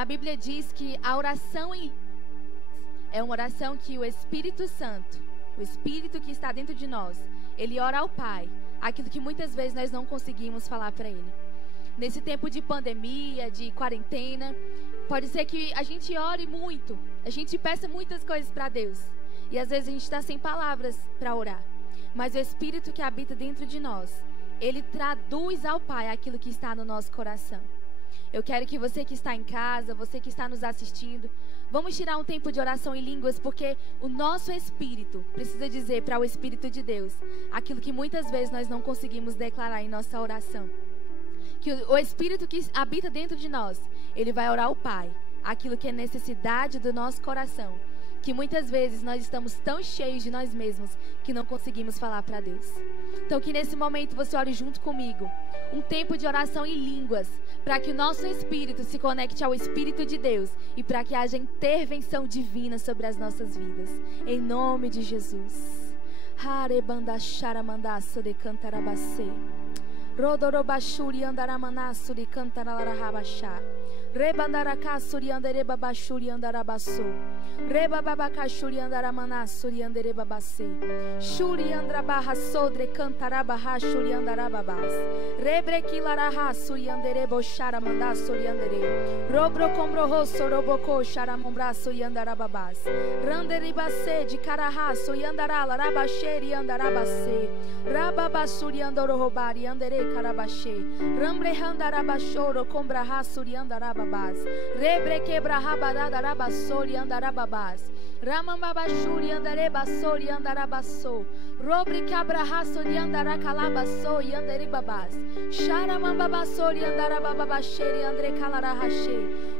Na Bíblia diz que a oração é uma oração que o Espírito Santo, o Espírito que está dentro de nós, ele ora ao Pai, aquilo que muitas vezes nós não conseguimos falar para Ele. Nesse tempo de pandemia, de quarentena, pode ser que a gente ore muito, a gente peça muitas coisas para Deus. E às vezes a gente está sem palavras para orar. Mas o Espírito que habita dentro de nós, ele traduz ao Pai aquilo que está no nosso coração. Eu quero que você que está em casa, você que está nos assistindo, vamos tirar um tempo de oração em línguas, porque o nosso Espírito precisa dizer para o Espírito de Deus aquilo que muitas vezes nós não conseguimos declarar em nossa oração. Que o Espírito que habita dentro de nós, ele vai orar ao Pai aquilo que é necessidade do nosso coração, que muitas vezes nós estamos tão cheios de nós mesmos que não conseguimos falar para Deus. Então que nesse momento você ore junto comigo, um tempo de oração em línguas, para que o nosso espírito se conecte ao Espírito de Deus e para que haja intervenção divina sobre as nossas vidas, em nome de Jesus. Harebandacharamandasso de cantarabacê, rodorobachuri andaramanasso de cantaralarahabachá, rebandaracássuri anderebabachuri andarabaçô, rebababacachuri andaramanassuri anderebabacê, shuri andrabarra sodre cantarabarra shuri andarababás, rebrequilarahassuri anderebocharamandassuri andere, robrocombrohosso robocô charamombraçuri andarababás, randeribacê de cararraço andaralarabaxeri andarabacê, rababassuri andorobari andere carabachê, rambrehandarabachoro combrahassuri andarababás, rebrequebrahabadarabassori andarababás, ramambabachuri andarebassori andarabassô, robricabrahassori andaracalabassori anderibabás, charamambabassori andarabababacheri andrecalarahachê,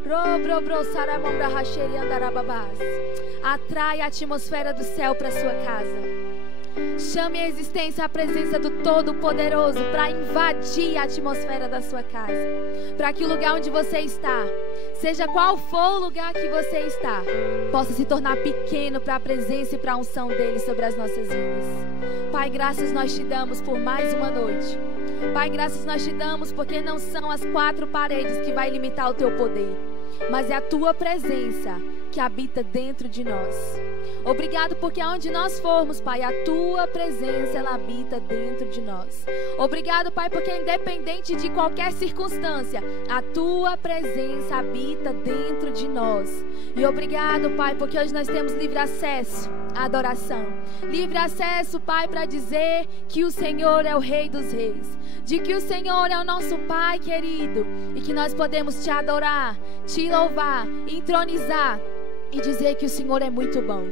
robrobro saramambrahacheri andarababás. Atrai a atmosfera do céu para sua casa. Chame a existência, a presença do Todo-Poderoso para invadir a atmosfera da sua casa. Para que o lugar onde você está, seja qual for o lugar que você está, possa se tornar pequeno para a presença e para a unção dele sobre as nossas vidas. Pai, graças nós te damos por mais uma noite. Pai, graças nós te damos porque não são as 4 paredes que vai limitar o teu poder, mas é a tua presença que habita dentro de nós. Obrigado porque aonde nós formos, Pai, a tua presença ela habita dentro de nós. Obrigado, Pai, porque independente de qualquer circunstância, a tua presença habita dentro de nós. E obrigado, Pai, porque hoje nós temos livre acesso à adoração. Livre acesso, Pai, para dizer que o Senhor é o Rei dos Reis, de que o Senhor é o nosso Pai querido e que nós podemos te adorar, te louvar, entronizar e dizer que o Senhor é muito bom.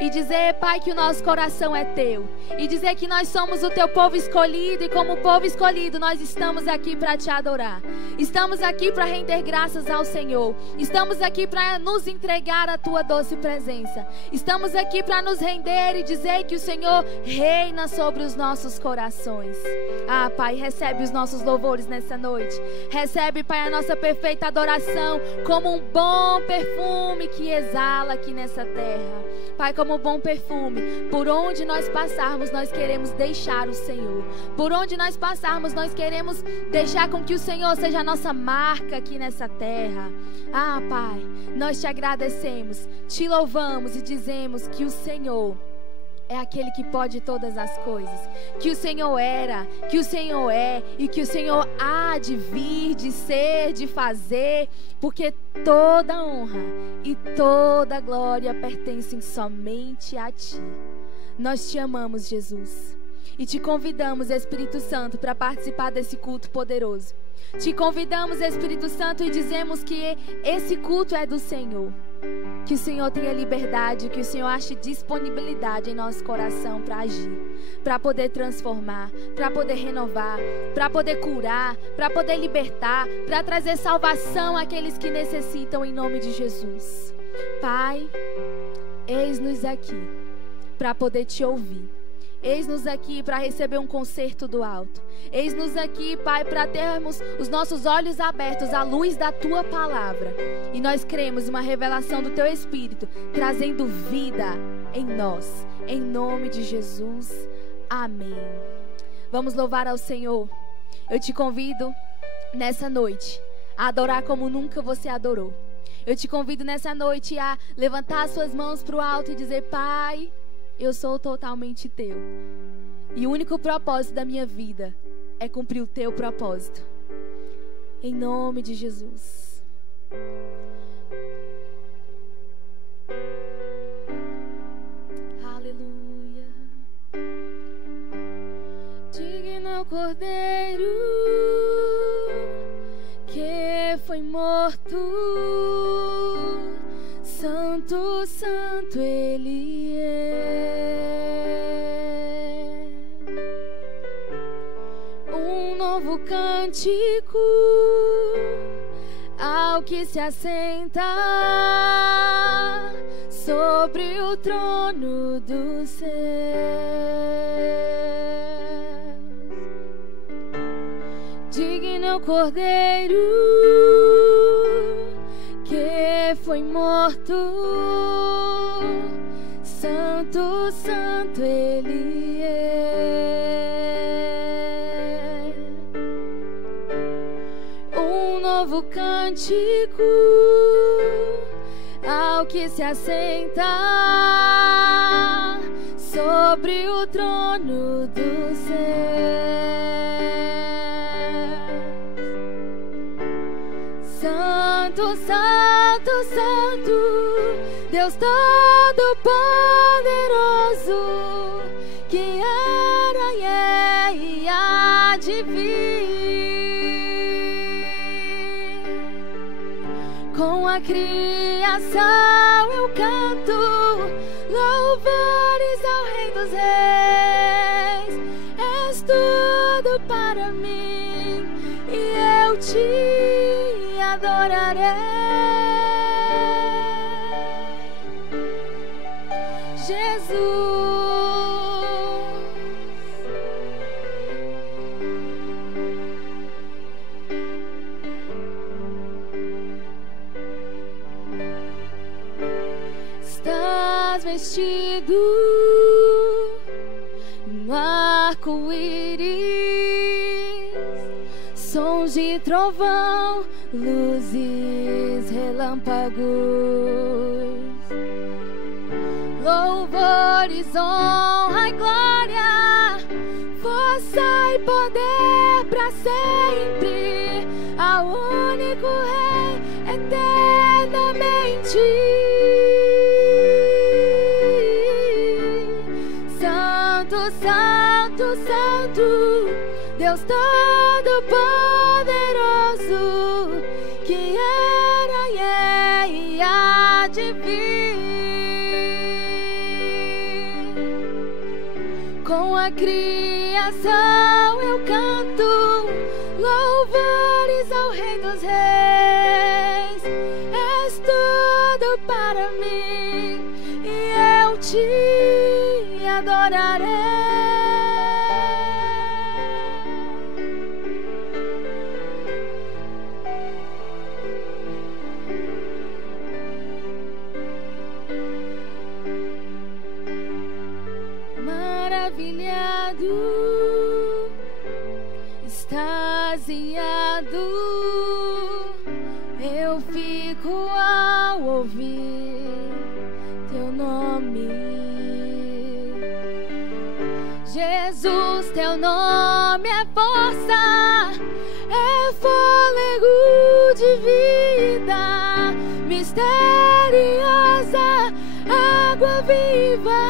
E dizer, Pai, que o nosso coração é teu. E dizer que nós somos o teu povo escolhido. E como povo escolhido, nós estamos aqui para te adorar. Estamos aqui para render graças ao Senhor. Estamos aqui para nos entregar a tua doce presença. Estamos aqui para nos render e dizer que o Senhor reina sobre os nossos corações. Ah, Pai, recebe os nossos louvores nessa noite. Recebe, Pai, a nossa perfeita adoração como um bom perfume que exala aqui nessa terra. Pai, como bom perfume, por onde nós passarmos, nós queremos deixar o Senhor. Por onde nós passarmos, nós queremos deixar com que o Senhor seja a nossa marca aqui nessa terra. Ah, Pai, nós te agradecemos, te louvamos e dizemos que o Senhor é aquele que pode todas as coisas, que o Senhor era, que o Senhor é e que o Senhor há de vir, de ser, de fazer, porque toda honra e toda glória pertencem somente a Ti. Nós te amamos, Jesus, e te convidamos, Espírito Santo, para participar desse culto poderoso. Te convidamos, Espírito Santo, e dizemos que esse culto é do Senhor. Que o Senhor tenha liberdade, que o Senhor ache disponibilidade em nosso coração para agir, para poder transformar, para poder renovar, para poder curar, para poder libertar, para trazer salvação àqueles que necessitam em nome de Jesus. Pai, eis-nos aqui para poder te ouvir. Eis-nos aqui para receber um concerto do alto. Eis-nos aqui, Pai, para termos os nossos olhos abertos à luz da Tua palavra. E nós cremos uma revelação do Teu Espírito, trazendo vida em nós. Em nome de Jesus. Amém. Vamos louvar ao Senhor. Eu te convido nessa noite a adorar como nunca você adorou. Eu te convido nessa noite a levantar as suas mãos para o alto e dizer: Pai, eu sou totalmente teu. E o único propósito da minha vida é cumprir o teu propósito. Em nome de Jesus. Aleluia. Digno é o Cordeiro que foi morto. Santo, santo Ele é. Um novo cântico ao que se assenta sobre o trono dos céus. Digno é o Cordeiro que foi morto. Santo, santo Ele é. Um novo cântico ao que se assenta sobre o trono dos céus. Santo, santo, santo, Deus Todo-Poderoso, que era e é e há de vir. Com a criação eu canto louvores ao Rei dos Reis. És tudo para mim e eu te adorarei. Estás vestido no arco-íris, sons de trovão, luzes, relâmpagos, louvores, honra e glória, força e poder para sempre ao único Rei eternamente. Santo, santo, Deus Todo-Poderoso, que era e é e há de vir. Com a criação eu canto louvores ao Rei dos Reis. És tudo para mim e eu te adorarei. Maravilhado, extasiado, eu fico ao ouvir teu nome. Jesus, teu nome é força, é fôlego de vida, misteriosa, água viva.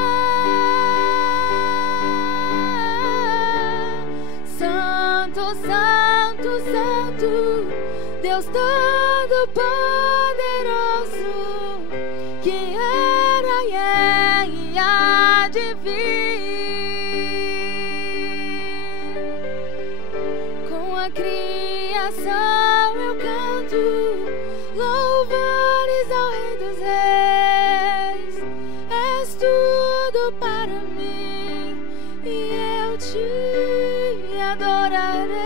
Santo, santo, santo, Deus Todo-Poderoso, que era e é e há de vir. Com a criação eu canto louvores ao Rei dos Reis. És tudo para mim e eu te adorarei.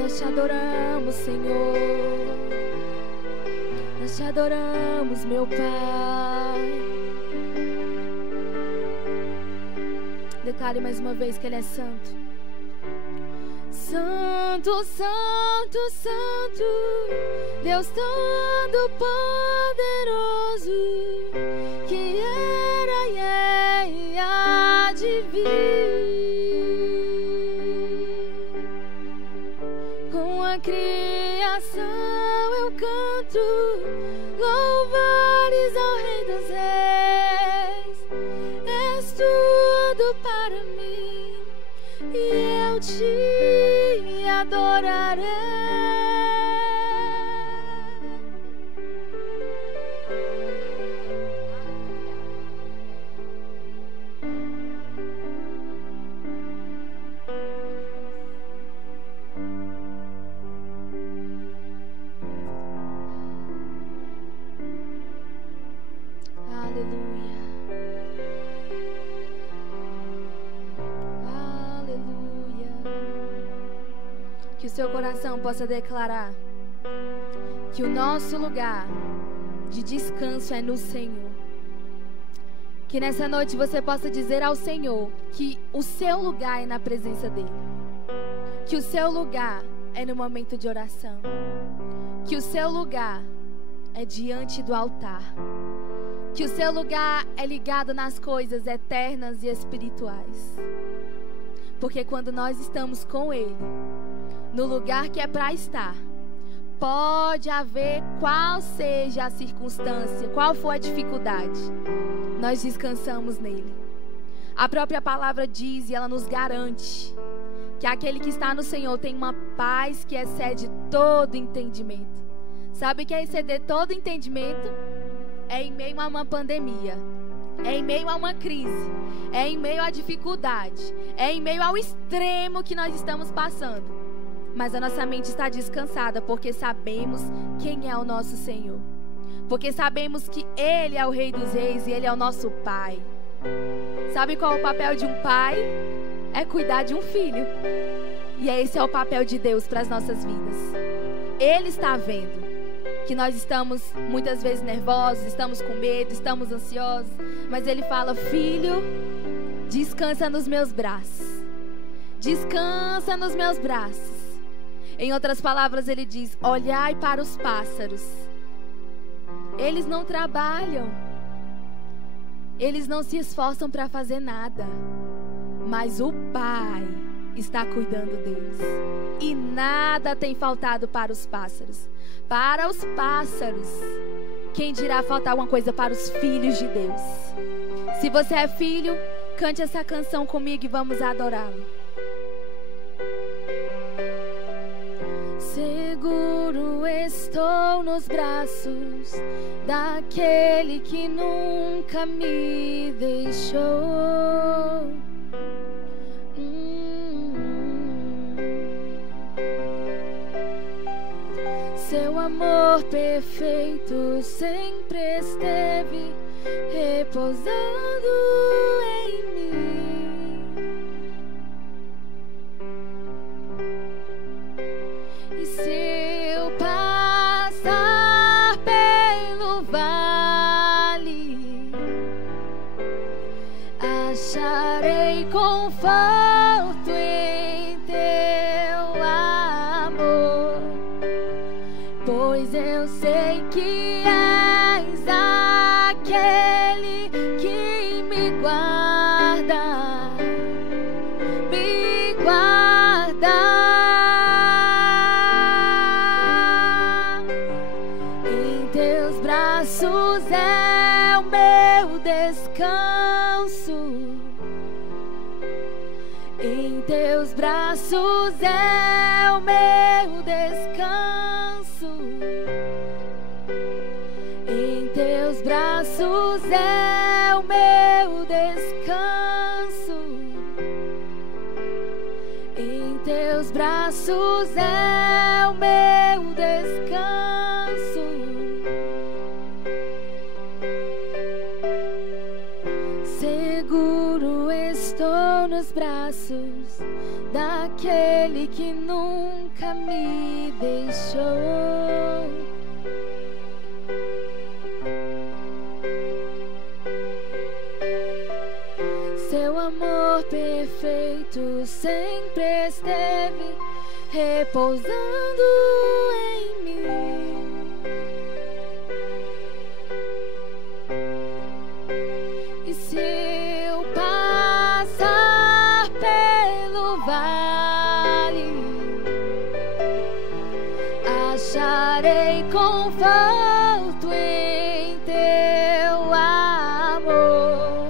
Nós te adoramos, Senhor. Nós te adoramos, meu Pai. Declare mais uma vez que Ele é santo. Santo, Santo, Santo, Deus Todo-Poderoso, que era e é e há de vir. Com a criação eu canto louvores ao Rei dos Reis. És tudo para mim e eu te adorarei. Que o seu coração possa declarar que o nosso lugar de descanso é no Senhor. Que nessa noite você possa dizer ao Senhor que o seu lugar é na presença dEle. Que o seu lugar é no momento de oração. Que o seu lugar é diante do altar. Que o seu lugar é ligado nas coisas eternas e espirituais. Porque quando nós estamos com Ele, no lugar que é para estar, pode haver qual seja a circunstância, qual for a dificuldade, nós descansamos nele. A própria palavra diz e ela nos garante que aquele que está no Senhor tem uma paz que excede todo entendimento. Sabe o que é exceder todo entendimento? É em meio a uma pandemia, é em meio a uma crise, é em meio à dificuldade, é em meio ao extremo que nós estamos passando. Mas a nossa mente está descansada porque sabemos quem é o nosso Senhor. Porque sabemos que Ele é o Rei dos Reis e Ele é o nosso Pai. Sabe qual é o papel de um pai? É cuidar de um filho. E esse é o papel de Deus para as nossas vidas. Ele está vendo que nós estamos muitas vezes nervosos, estamos com medo, estamos ansiosos. Mas Ele fala: filho, descansa nos meus braços. Descansa nos meus braços. Em outras palavras, Ele diz: olhai para os pássaros. Eles não trabalham. Eles não se esforçam para fazer nada. Mas o Pai está cuidando deles. E nada tem faltado para os pássaros. Para os pássaros, quem dirá faltar alguma coisa para os filhos de Deus? Se você é filho, cante essa canção comigo e vamos adorá-lo. Seguro estou nos braços daquele que nunca me deixou. Seu amor perfeito sempre esteve repousando em mim. E se eu passar pelo vale, acharei conforto em teu amor, pois eu sei que és aquele que me guarda, me guarda. Em teus braços é o meu descanso. Em teus braços é o meu descanso. Em teus braços é o meu descanso. Em teus braços é o meu descanso. Seguro estou nos braços daquele que nunca me deixou. Seu amor perfeito sempre esteve repousando em mim. E se eu passar pelo vale, acharei conforto em teu amor,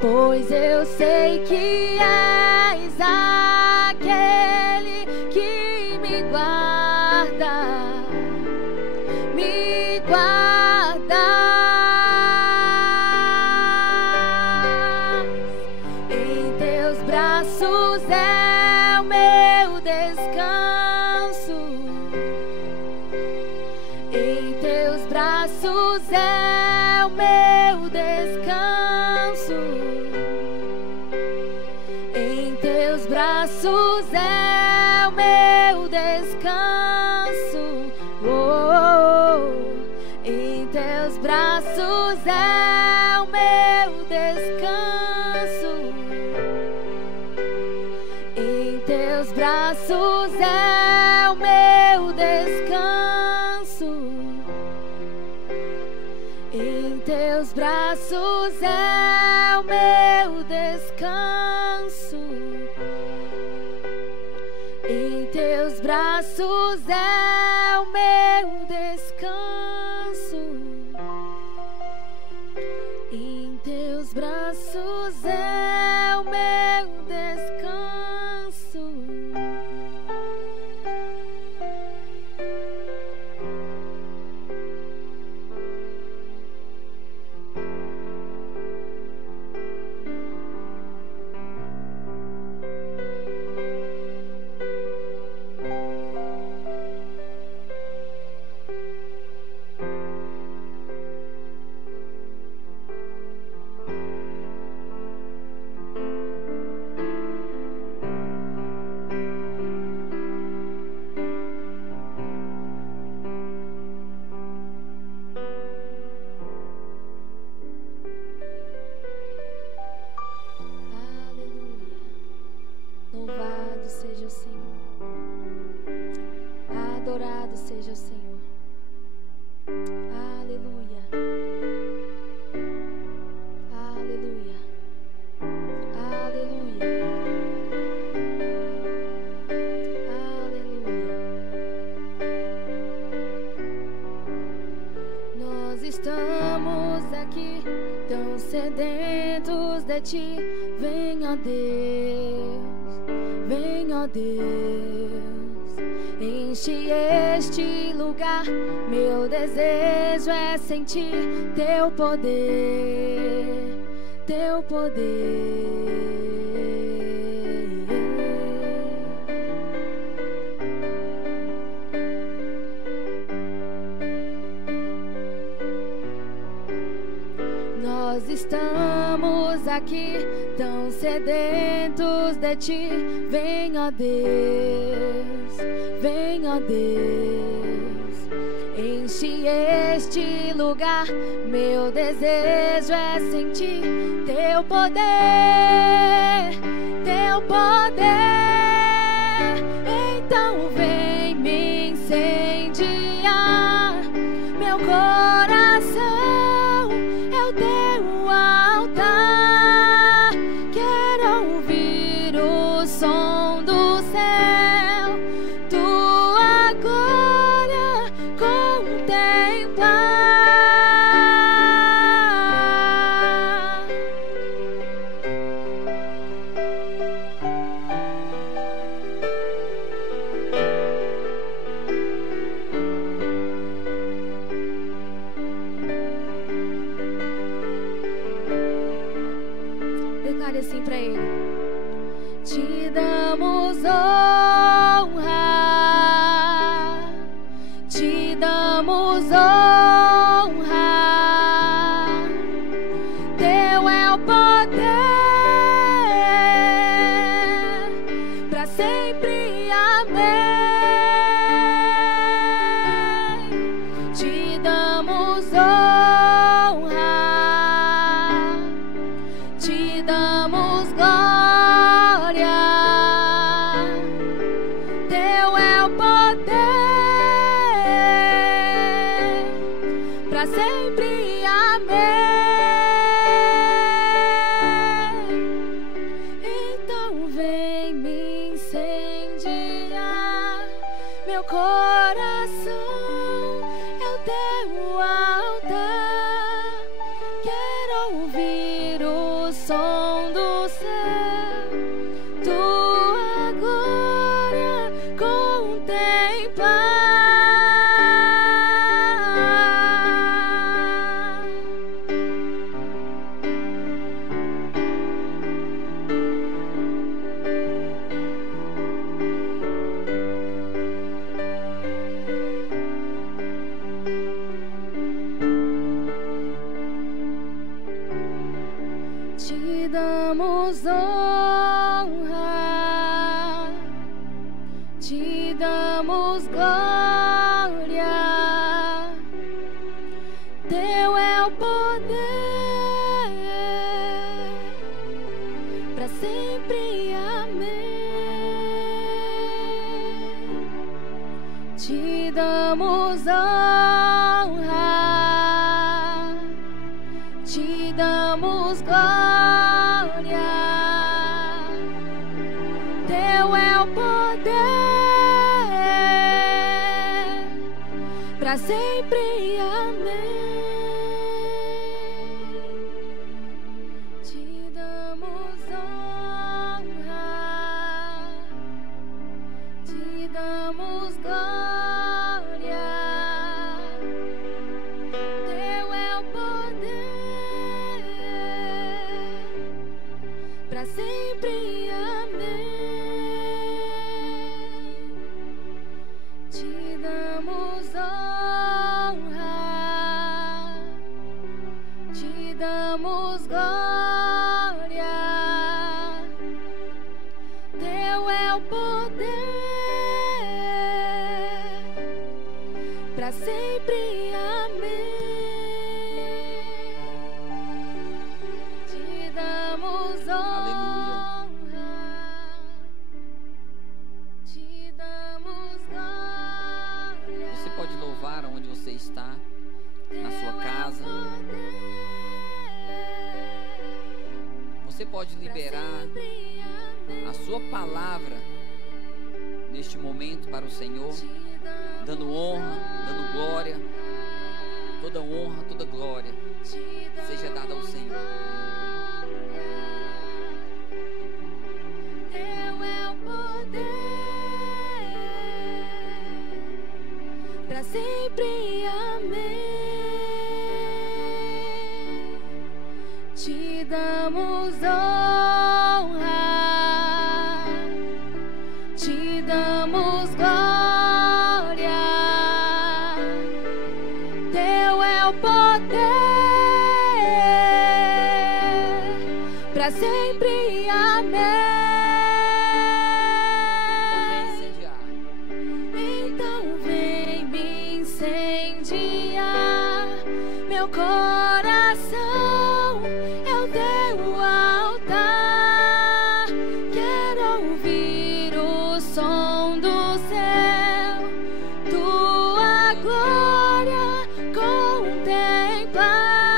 pois eu sei que és aquele que me guarda, me guarda. Em teus braços é o meu descanso, em teus braços é o meu descanso, em teus braços é o meu descanso. Oh, em teus braços é o meu descanso, em teus braços é o meu descanso, em teus braços é o meu descanso, em teus braços é o meu descanso, em teus braços é o meu descanso. Louvado seja o Senhor, adorado seja o Senhor. Aleluia, aleluia, aleluia, aleluia. Nós estamos aqui tão sedentos de Ti. Vem, ó Deus, vem, ó Deus, enche este lugar. Meu desejo é sentir Teu poder, Teu poder. Nós estamos aqui tão sedentos de Ti. Vem, ó Deus, vem, ó Deus, enche este lugar. Meu desejo é sentir Teu poder, Teu poder. Então vem me incendiar, meu coração é o Teu altar. Quero ouvir o som do céu, Tua glória contemplar. Declare assim pra Ele: Te damos honra, Te damos honra. Teu é o poder pra sempre. Amém. Te damos honra, Te damos glória. som do céu, tua glória contemplar. Te damos honra, te damos glória, teu é o poder, para sempre, amém. Te damos honra, te damos glória, teu é o poder, para sempre, amém. Te damos honra, te damos glória, teu é o poder, para sempre, amém. Te damos honra, te damos glória, teu é o poder, para sempre, amém. Te damos honra, te damos glória. Você pode louvar onde você está, na sua casa. Você pode liberar a sua palavra neste momento para o Senhor, dando honra, dando glória. Toda honra, toda glória seja dada ao Senhor. Teu é o poder, para sempre, amém. Te damos honra, te damos glória, teu é o poder, para sempre, amém. Então vem me incendiar, meu coração é o teu altar. Quero ouvir o som do céu, tua glória contemplar.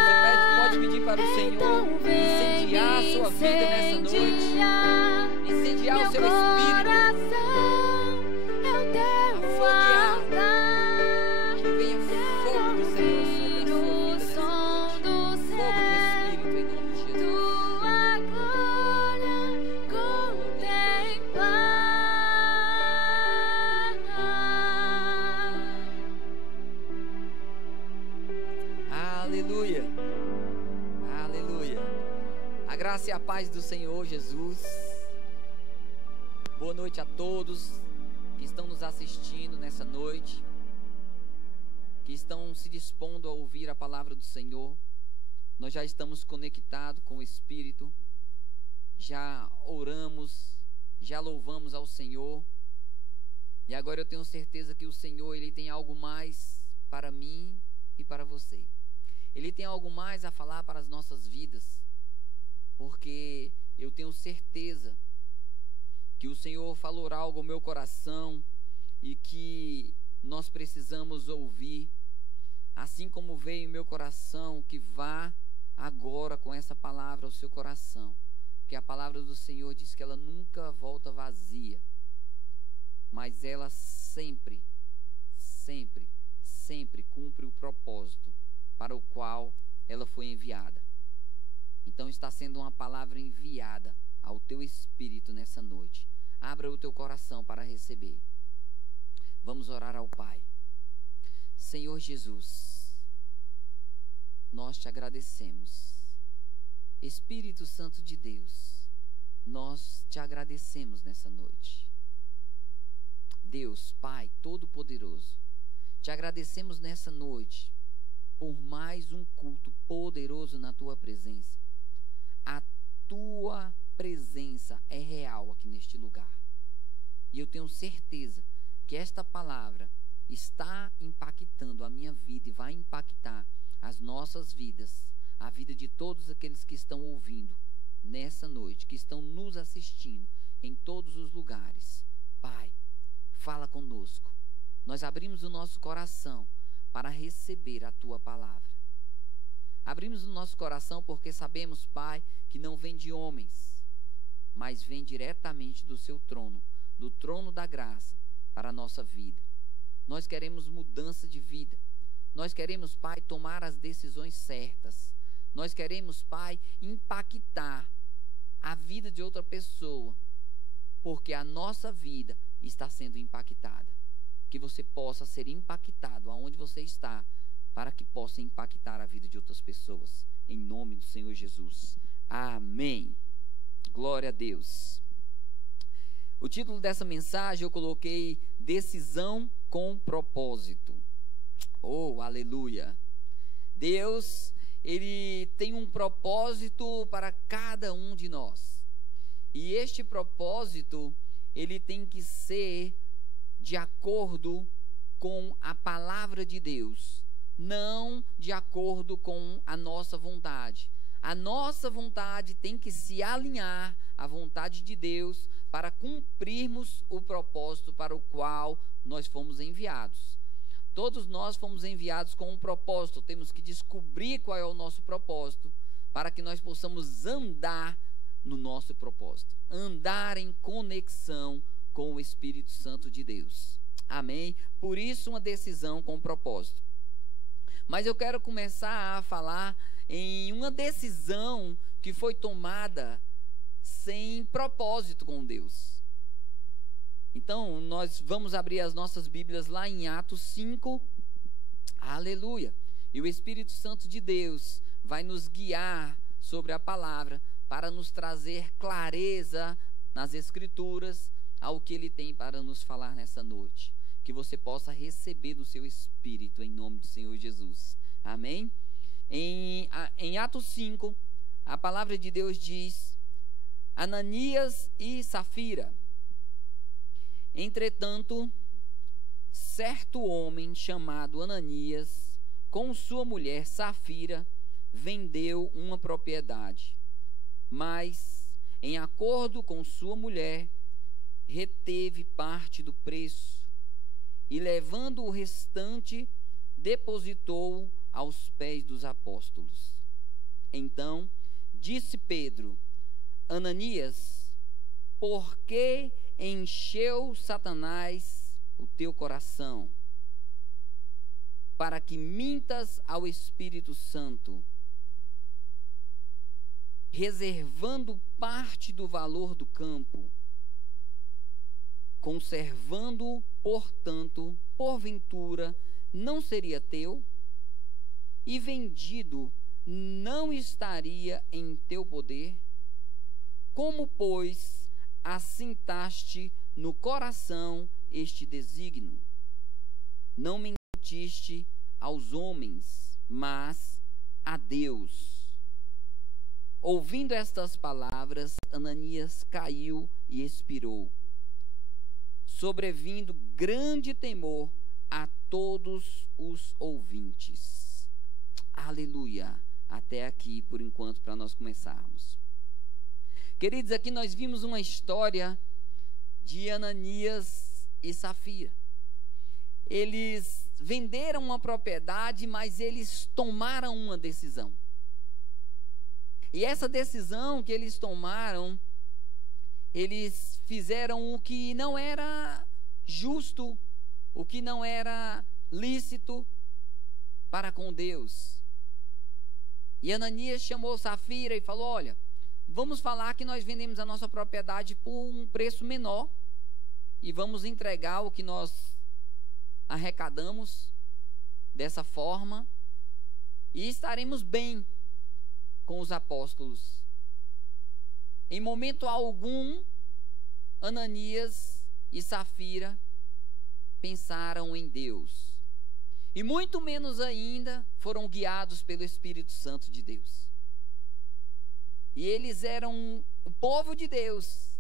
Você pode pedir para o Senhor Então vem incendiar a sua vida nessa noite, incendiar o seu espírito. É o teu altar. Que venha fogo do Senhor sobre a sua vida nessa noite. Fogo do Espírito em nome de Jesus. Tua glória contemplar. Aleluia. Aleluia. A graça e a paz do Senhor Jesus. Boa noite a todos que estão nos assistindo nessa noite, que estão se dispondo a ouvir a palavra do Senhor. Nós já estamos conectados com o Espírito, já oramos, já louvamos ao Senhor, e agora eu tenho certeza que o Senhor, Ele tem algo mais para mim e para você. Ele tem algo mais a falar para as nossas vidas, porque eu tenho certeza que o Senhor falou algo ao meu coração e que nós precisamos ouvir. Assim como veio em meu coração, que vá agora com essa palavra ao seu coração, que a palavra do Senhor diz que ela nunca volta vazia, mas ela sempre cumpre o propósito para o qual ela foi enviada. Então está sendo uma palavra enviada ao teu espírito nessa noite. Abra o teu coração para receber. Vamos orar ao Pai. Senhor Jesus, nós te agradecemos. Espírito Santo de Deus, nós te agradecemos nessa noite. Deus, Pai Todo-Poderoso, te agradecemos nessa noite por mais um culto poderoso na tua presença. A tua presença é real aqui neste lugar. E eu tenho certeza que esta palavra está impactando a minha vida e vai impactar as nossas vidas, a vida de todos aqueles que estão ouvindo nessa noite, que estão nos assistindo em todos os lugares. Pai, fala conosco. Nós abrimos o nosso coração para receber a tua palavra. Abrimos o nosso coração porque sabemos, Pai, que não vem de homens, mas vem diretamente do seu trono, do trono da graça para a nossa vida. Nós queremos mudança de vida. Nós queremos, Pai, tomar as decisões certas. Nós queremos, Pai, impactar a vida de outra pessoa, porque a nossa vida está sendo impactada. Que você possa ser impactado aonde você está, para que possa impactar a vida de outras pessoas. Em nome do Senhor Jesus. Amém. Glória a Deus. O título dessa mensagem eu coloquei Decisão com Propósito. Oh, aleluia. Deus, Ele tem um propósito para cada um de nós. E este propósito, ele tem que ser de acordo com a palavra de Deus, não de acordo com a nossa vontade. A nossa vontade tem que se alinhar à vontade de Deus para cumprirmos o propósito para o qual nós fomos enviados. Todos nós fomos enviados com um propósito. Temos que descobrir qual é o nosso propósito para que nós possamos andar no nosso propósito, andar em conexão com o Espírito Santo de Deus. Amém? Por isso, uma decisão com propósito. Mas eu quero começar a falar em uma decisão que foi tomada sem propósito com Deus. Então, nós vamos abrir as nossas Bíblias lá em Atos 5. Aleluia! E o Espírito Santo de Deus vai nos guiar sobre a palavra para nos trazer clareza nas Escrituras ao que Ele tem para nos falar nessa noite. Que você possa receber no seu espírito, em nome do Senhor Jesus. Amém? Em Atos 5, a palavra de Deus diz: Ananias e Safira. Entretanto, certo homem chamado Ananias, com sua mulher Safira, vendeu uma propriedade, mas, em acordo com sua mulher, reteve parte do preço e, levando o restante, depositou aos pés dos apóstolos. Então disse Pedro: Ananias, por que encheu Satanás o teu coração, para que mintas ao Espírito Santo, reservando parte do valor do campo, conservando, portanto, porventura, não seria teu? E vendido, não estaria em teu poder? Como, pois, assentaste no coração este desígnio? Não mentiste aos homens, mas a Deus. Ouvindo estas palavras, Ananias caiu e expirou, sobrevindo grande temor a todos os ouvintes. Aleluia. Até aqui, por enquanto, para nós começarmos. Queridos, aqui nós vimos uma história de Ananias e Safira. Eles venderam uma propriedade, mas eles tomaram uma decisão. E essa decisão que eles tomaram, eles fizeram o que não era justo, o que não era lícito para com Deus. E Ananias chamou Safira e falou: olha, vamos falar que nós vendemos a nossa propriedade por um preço menor e vamos entregar o que nós arrecadamos dessa forma e estaremos bem com os apóstolos. Em momento algum, Ananias e Safira pensaram em Deus. E muito menos ainda foram guiados pelo Espírito Santo de Deus. E eles eram o povo de Deus.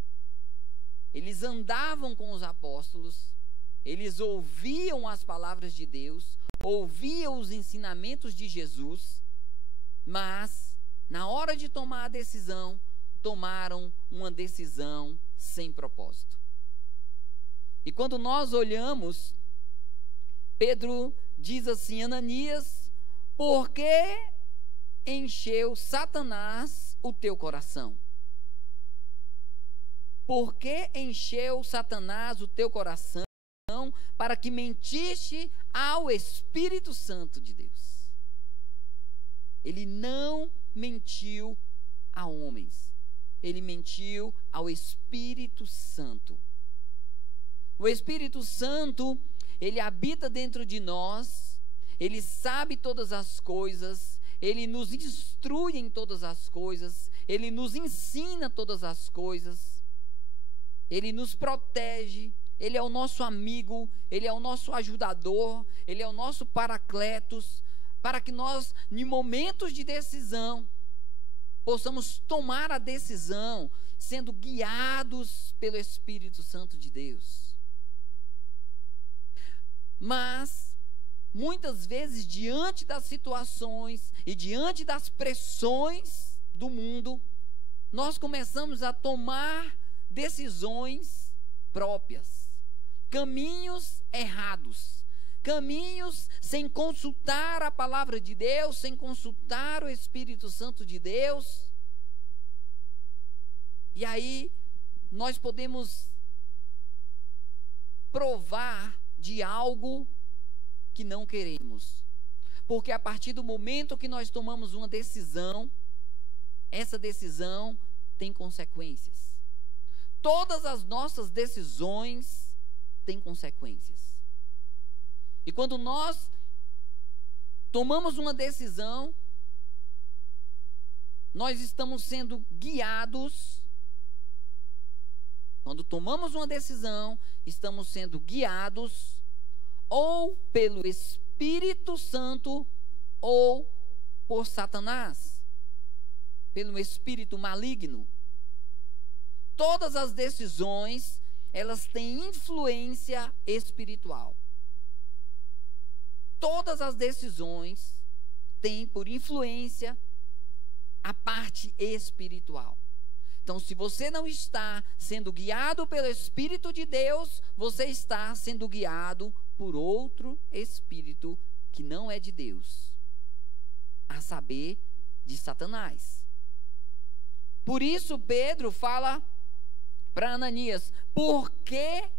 Eles andavam com os apóstolos, eles ouviam as palavras de Deus, ouviam os ensinamentos de Jesus, mas na hora de tomar a decisão, tomaram uma decisão sem propósito. E quando nós olhamos, Pedro diz assim: Ananias, por que encheu Satanás o teu coração? Por que encheu Satanás o teu coração para que mentiste ao Espírito Santo de Deus? Ele não mentiu a homens, ele mentiu ao Espírito Santo. O Espírito Santo, ele habita dentro de nós, ele sabe todas as coisas, ele nos instrui em todas as coisas, ele nos ensina todas as coisas, ele nos protege, ele é o nosso amigo, ele é o nosso ajudador, ele é o nosso paracletos, para que nós, em momentos de decisão, possamos tomar a decisão sendo guiados pelo Espírito Santo de Deus. Mas muitas vezes, diante das situações e diante das pressões do mundo, nós começamos a tomar decisões próprias, caminhos errados, caminhos sem consultar a palavra de Deus, sem consultar o Espírito Santo de Deus. E aí nós podemos provar de algo que não queremos, porque a partir do momento que nós tomamos uma decisão, essa decisão tem consequências. Todas as nossas decisões têm consequências. E quando nós tomamos uma decisão, nós estamos sendo guiados. Quando tomamos uma decisão, estamos sendo guiados ou pelo Espírito Santo ou por Satanás, pelo espírito maligno. Todas as decisões, elas têm influência espiritual. Todas as decisões têm por influência a parte espiritual. Então, se você não está sendo guiado pelo Espírito de Deus, você está sendo guiado por outro espírito que não é de Deus, a saber, de Satanás. Por isso Pedro fala para Ananias: por que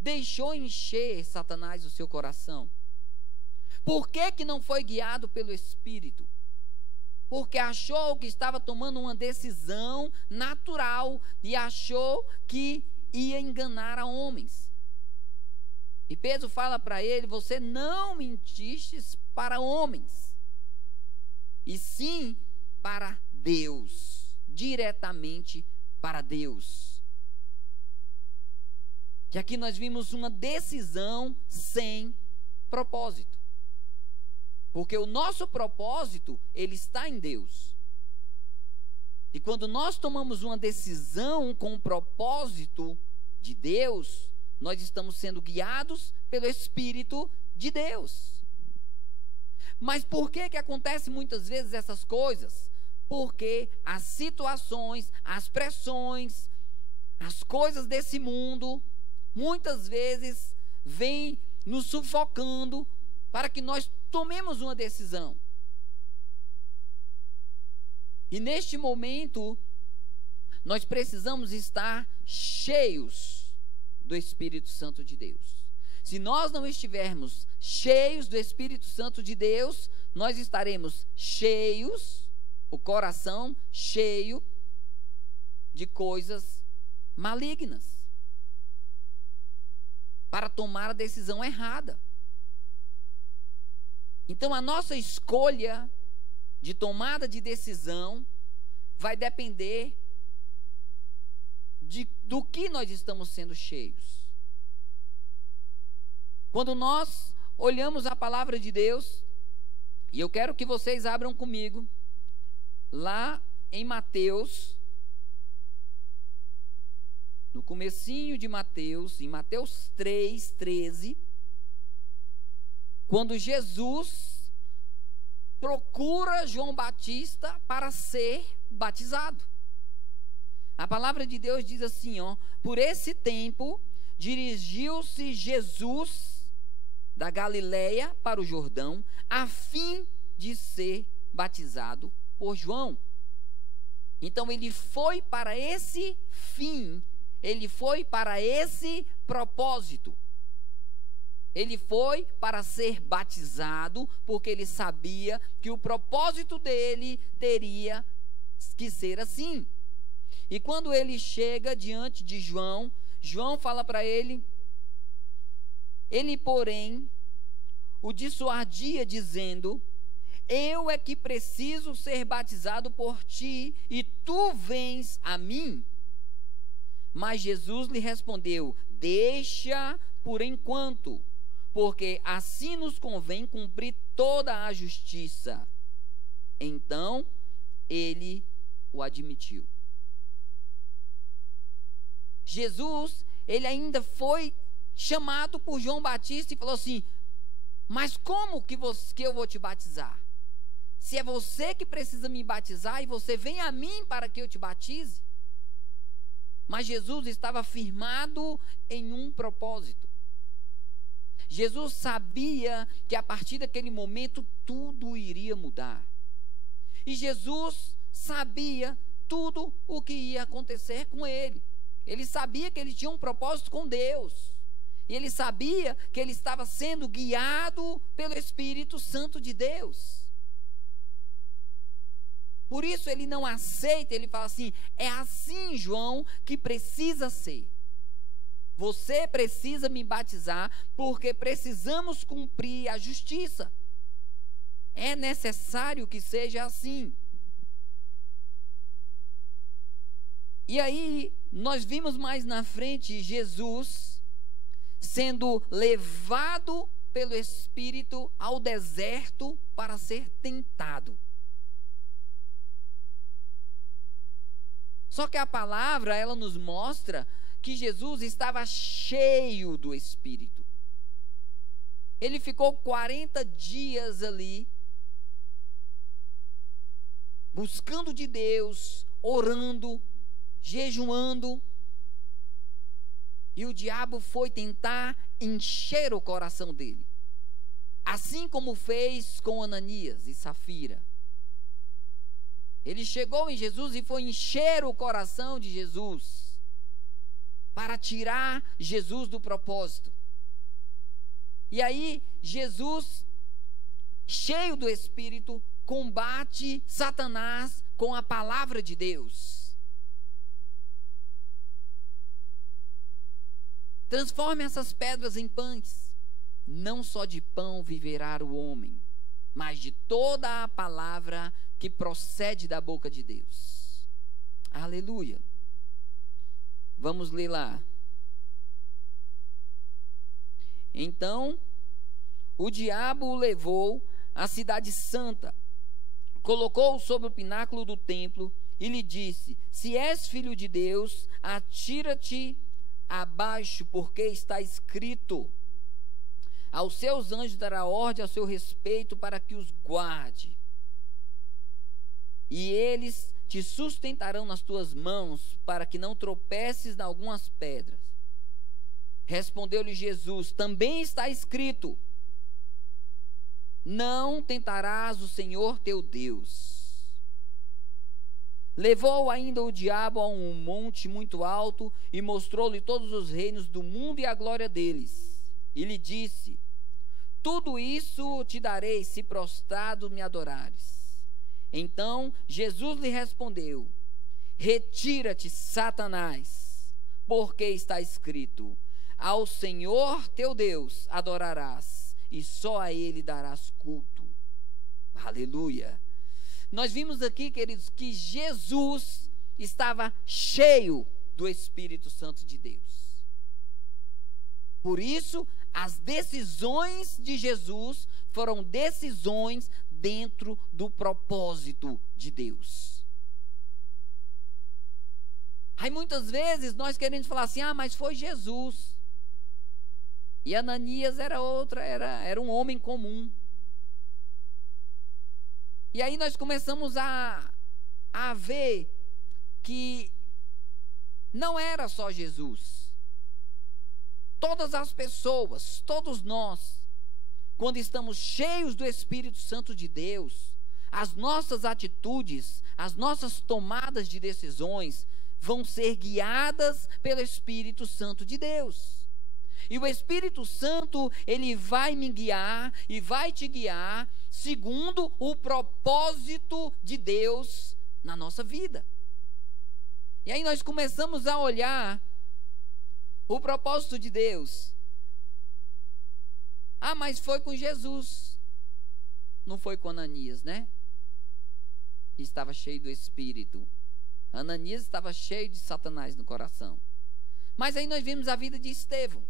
deixou encher Satanás o seu coração? Por que não foi guiado pelo Espírito? Porque achou que estava tomando uma decisão natural e achou que ia enganar a homens. E Pedro fala para ele: você não mentistes para homens, e sim para Deus, diretamente para Deus. Que aqui nós vimos uma decisão sem propósito. Porque o nosso propósito, ele está em Deus. E quando nós tomamos uma decisão com o propósito de Deus, nós estamos sendo guiados pelo Espírito de Deus. Mas por que acontece muitas vezes essas coisas? Porque as situações, as pressões, as coisas desse mundo, muitas vezes vêm nos sufocando para que nós tomemos uma decisão. E neste momento, nós precisamos estar cheios do Espírito Santo de Deus. Se nós não estivermos cheios do Espírito Santo de Deus, nós estaremos cheios, o coração cheio de coisas malignas, para tomar a decisão errada. Então a nossa escolha de tomada de decisão vai depender do que nós estamos sendo cheios. Quando nós olhamos a palavra de Deus, e eu quero que vocês abram comigo, lá em Mateus, no comecinho de Mateus, em Mateus 3:13, quando Jesus procura João Batista para ser batizado. A palavra de Deus diz assim, por esse tempo, dirigiu-se Jesus da Galileia para o Jordão, a fim de ser batizado por João. Então ele foi para esse fim, ele foi para esse propósito. Ele foi para ser batizado, porque ele sabia que o propósito dele teria que ser assim. E quando ele chega diante de João, João fala para ele, porém, o dissuadia dizendo, eu é que preciso ser batizado por ti, e tu vens a mim? Mas Jesus lhe respondeu, deixa por enquanto, porque assim nos convém cumprir toda a justiça. Então, ele o admitiu. Jesus, ele ainda foi chamado por João Batista e falou assim, mas como que eu vou te batizar? Se é você que precisa me batizar e você vem a mim para que eu te batize? Mas Jesus estava firmado em um propósito. Jesus sabia que a partir daquele momento tudo iria mudar. E Jesus sabia tudo o que ia acontecer com ele. Ele sabia que ele tinha um propósito com Deus. E ele sabia que ele estava sendo guiado pelo Espírito Santo de Deus. Por isso ele não aceita, ele fala assim, é assim, João, que precisa ser. Você precisa me batizar, porque precisamos cumprir a justiça. É necessário que seja assim. E aí, nós vimos mais na frente Jesus sendo levado pelo Espírito ao deserto para ser tentado. Só que a palavra, ela nos mostra que Jesus estava cheio do Espírito. Ele ficou 40 dias ali, buscando de Deus, orando, jejuando. E o diabo foi tentar encher o coração dele. Assim como fez com Ananias e Safira. Ele chegou em Jesus e foi encher o coração de Jesus, para tirar Jesus do propósito. E aí, Jesus, cheio do Espírito, combate Satanás com a palavra de Deus. Transforme essas pedras em pães. Não só de pão viverá o homem, mas de toda a palavra que procede da boca de Deus. Aleluia. Vamos ler lá. Então, o diabo o levou à cidade santa, colocou-o sobre o pináculo do templo e lhe disse, se és filho de Deus, atira-te abaixo, porque está escrito, aos seus anjos dará ordem a seu respeito para que os guarde, e eles te sustentarão nas tuas mãos, para que não tropeces em algumas pedras. Respondeu-lhe Jesus, também está escrito, não tentarás o Senhor teu Deus. Levou ainda o diabo a um monte muito alto, e mostrou-lhe todos os reinos do mundo e a glória deles. e lhe disse: tudo isso te darei se prostrado me adorares. Então Jesus lhe respondeu: retira-te, Satanás, porque está escrito: ao Senhor teu Deus adorarás, e só a Ele darás culto. Aleluia. Nós vimos aqui, queridos, que Jesus estava cheio do Espírito Santo de Deus. Por isso, as decisões de Jesus foram decisões dentro do propósito de Deus. Aí muitas vezes nós queremos falar assim: ah, mas foi Jesus. E Ananias era um homem comum. E aí nós começamos a ver que não era só Jesus. Todas as pessoas, todos nós, quando estamos cheios do Espírito Santo de Deus, as nossas atitudes, as nossas tomadas de decisões vão ser guiadas pelo Espírito Santo de Deus. E o Espírito Santo, ele vai me guiar e vai te guiar segundo o propósito de Deus na nossa vida. E aí nós começamos a olhar o propósito de Deus. Ah, mas foi com Jesus. Não foi com Ananias, né? Que estava cheio do Espírito. Ananias estava cheio de Satanás no coração. Mas aí nós vimos a vida de Estevão.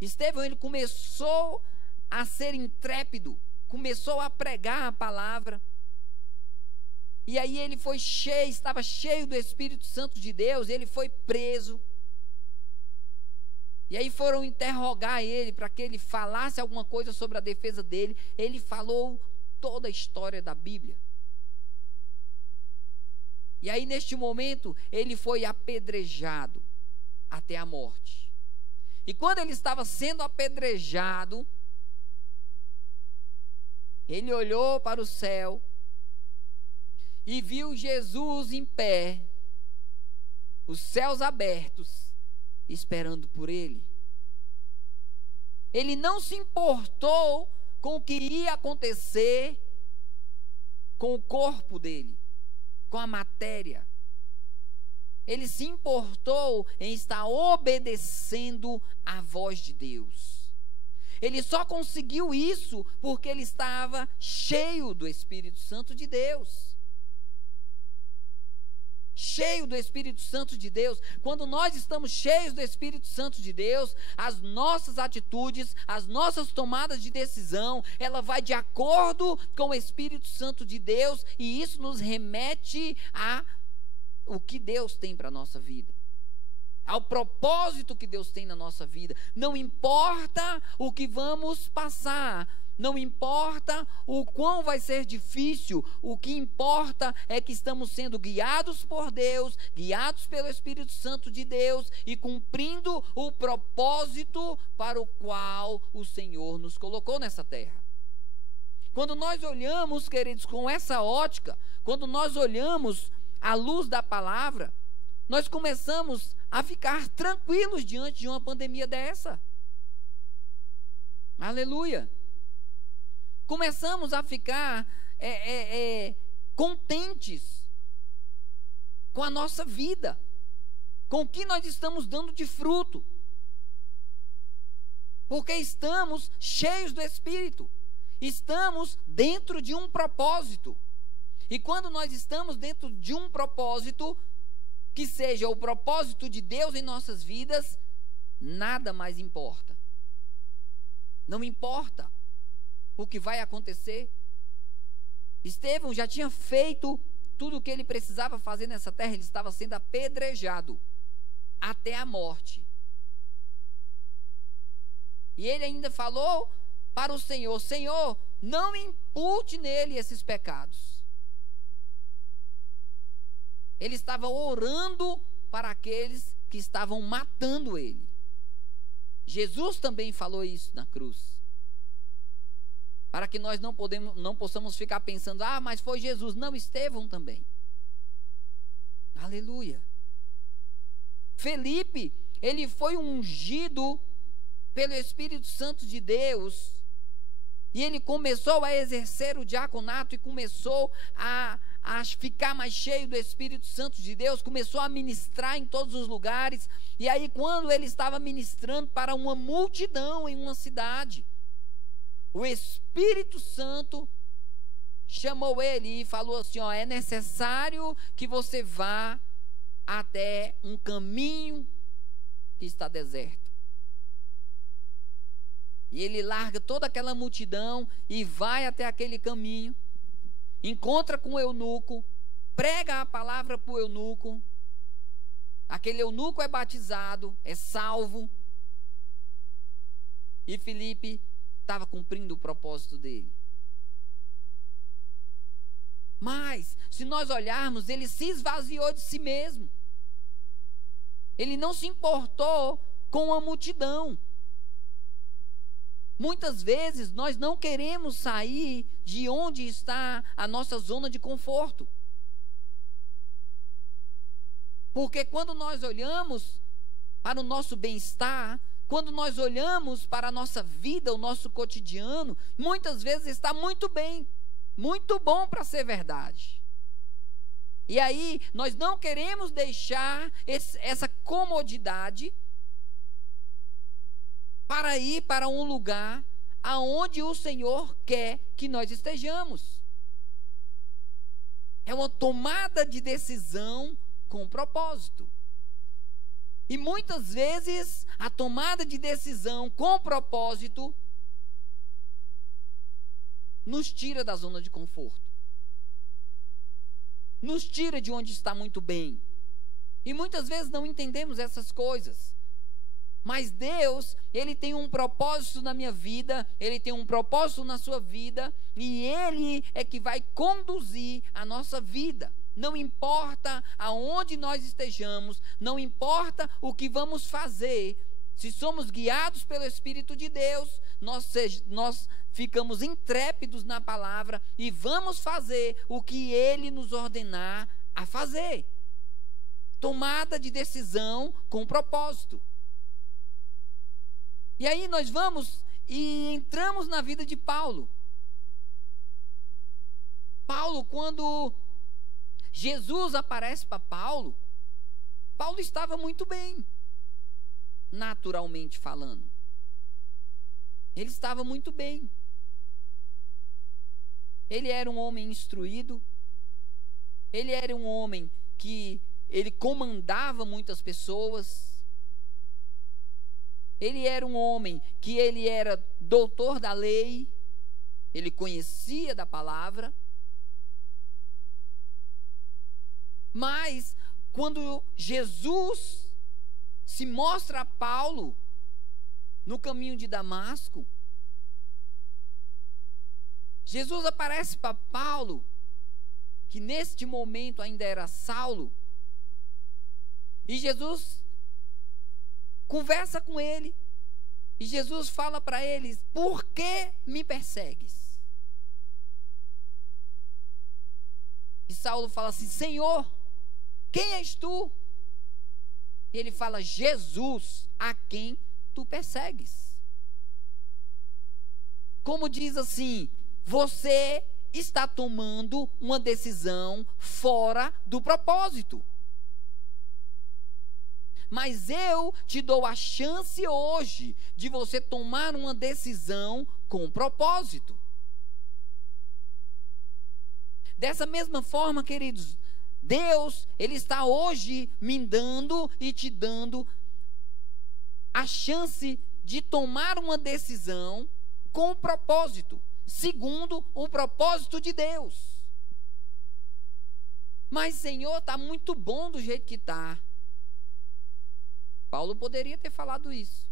Estevão, ele começou a ser intrépido, começou a pregar a palavra. E aí ele foi cheio, estava cheio do Espírito Santo de Deus, ele foi preso. E aí foram interrogar ele para que ele falasse alguma coisa sobre a defesa dele. Ele falou toda a história da Bíblia. E aí neste momento ele foi apedrejado até a morte. E quando ele estava sendo apedrejado, ele olhou para o céu e viu Jesus em pé, os céus abertos, esperando por ele. Ele não se importou com o que iria acontecer com o corpo dele, com a matéria. Ele se importou em estar obedecendo à voz de Deus. Ele só conseguiu isso porque ele estava cheio do Espírito Santo de Deus. Cheio do Espírito Santo de Deus. Quando nós estamos cheios do Espírito Santo de Deus, as nossas atitudes, as nossas tomadas de decisão, ela vai de acordo com o Espírito Santo de Deus, e isso nos remete a o que Deus tem para a nossa vida, ao propósito que Deus tem na nossa vida. Não importa o que vamos passar, não importa o quão vai ser difícil, o que importa é que estamos sendo guiados por Deus, guiados pelo Espírito Santo de Deus e cumprindo o propósito para o qual o Senhor nos colocou nessa terra. Quando nós olhamos, queridos, com essa ótica, quando nós olhamos à luz da palavra, nós começamos a ficar tranquilos diante de uma pandemia dessa. Aleluia. Começamos a ficar contentes com a nossa vida, com o que nós estamos dando de fruto, porque estamos cheios do Espírito, estamos dentro de um propósito. E quando nós estamos dentro de um propósito, que seja o propósito de Deus em nossas vidas, nada mais importa. Não importa o que vai acontecer. Estevão já tinha feito tudo o que ele precisava fazer nessa terra. Ele estava sendo apedrejado até a morte. E ele ainda falou para o Senhor: Senhor, não impute nele esses pecados. Ele estava orando para aqueles que estavam matando ele. Jesus também falou isso na cruz. Para que nós não possamos ficar pensando: ah, mas foi Jesus. Não, Estevão também. Aleluia. Felipe, ele foi ungido pelo Espírito Santo de Deus, e ele começou a exercer o diaconato e começou a ficar mais cheio do Espírito Santo de Deus, começou a ministrar em todos os lugares. E aí, quando ele estava ministrando para uma multidão em uma cidade, o Espírito Santo chamou ele e falou assim: ó, é necessário que você vá até um caminho que está deserto. E ele larga toda aquela multidão e vai até aquele caminho, encontra com o eunuco, prega a palavra para o eunuco. Aquele eunuco é batizado, é salvo. E Filipe estava cumprindo o propósito dele. Mas, se nós olharmos, ele se esvaziou de si mesmo. Ele não se importou com a multidão. Muitas vezes nós não queremos sair de onde está a nossa zona de conforto. Porque quando nós olhamos para o nosso bem-estar, quando nós olhamos para a nossa vida, o nosso cotidiano, muitas vezes está muito bem, muito bom para ser verdade. E aí nós não queremos deixar essa comodidade para ir para um lugar aonde o Senhor quer que nós estejamos. É uma tomada de decisão com propósito. E muitas vezes a tomada de decisão com propósito nos tira da zona de conforto. Nos tira de onde está muito bem. E muitas vezes não entendemos essas coisas. Mas Deus, Ele tem um propósito na minha vida, Ele tem um propósito na sua vida, e Ele é que vai conduzir a nossa vida. Não importa aonde nós estejamos, não importa o que vamos fazer, se somos guiados pelo Espírito de Deus, nós ficamos intrépidos na palavra e vamos fazer o que Ele nos ordenar a fazer. Tomada de decisão com propósito. E aí nós vamos e entramos na vida de Paulo. Paulo, quando Jesus aparece para Paulo, Paulo estava muito bem, naturalmente falando. Ele estava muito bem. Ele era um homem instruído. Ele era um homem que ele comandava muitas pessoas. Ele era um homem que ele era doutor da lei, ele conhecia da palavra. Mas, quando Jesus se mostra a Paulo no caminho de Damasco, Jesus aparece para Paulo, que neste momento ainda era Saulo, e Jesus conversa com ele, e Jesus fala para eles: por que me persegues? E Saulo fala assim: Senhor, quem és tu? E ele fala: Jesus, a quem tu persegues. Como diz assim: você está tomando uma decisão fora do propósito. Mas eu te dou a chance hoje de você tomar uma decisão com propósito. Dessa mesma forma, queridos, Deus, Ele está hoje me dando e te dando a chance de tomar uma decisão com propósito, segundo o propósito de Deus. Mas, Senhor, está muito bom do jeito que está. Paulo poderia ter falado isso.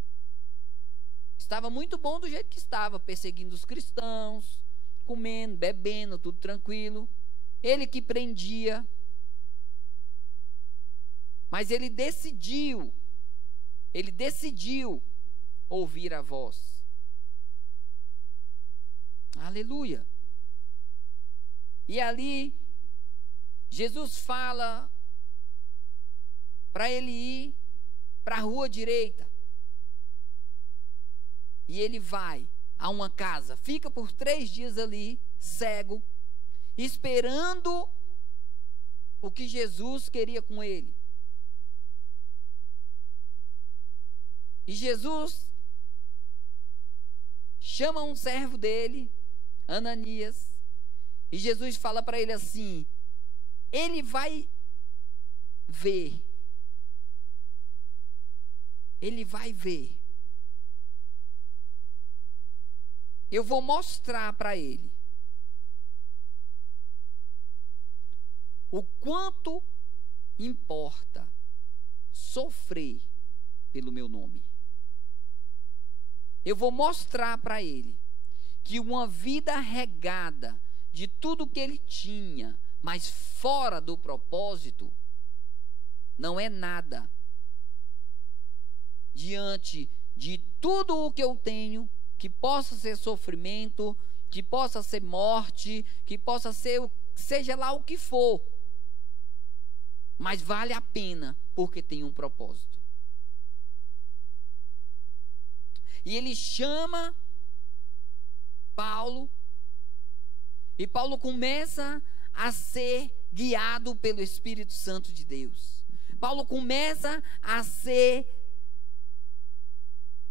Estava muito bom do jeito que estava, perseguindo os cristãos, comendo, bebendo, tudo tranquilo. Ele que prendia. Mas ele decidiu ouvir a voz. Aleluia. E ali, Jesus fala para ele ir para a rua direita. E ele vai a uma casa, fica por 3 dias ali, cego, esperando o que Jesus queria com ele. E Jesus chama um servo dele, Ananias, e Jesus fala para ele assim: ele vai ver. Ele vai ver. Eu vou mostrar para ele o quanto importa sofrer pelo meu nome. Eu vou mostrar para ele que uma vida regada de tudo que ele tinha, mas fora do propósito, não é nada diante de tudo o que eu tenho, que possa ser sofrimento, que possa ser morte, que possa ser, seja lá o que for, mas vale a pena, porque tem um propósito. E ele chama Paulo, e Paulo começa a ser guiado pelo Espírito Santo de Deus. Paulo começa a ser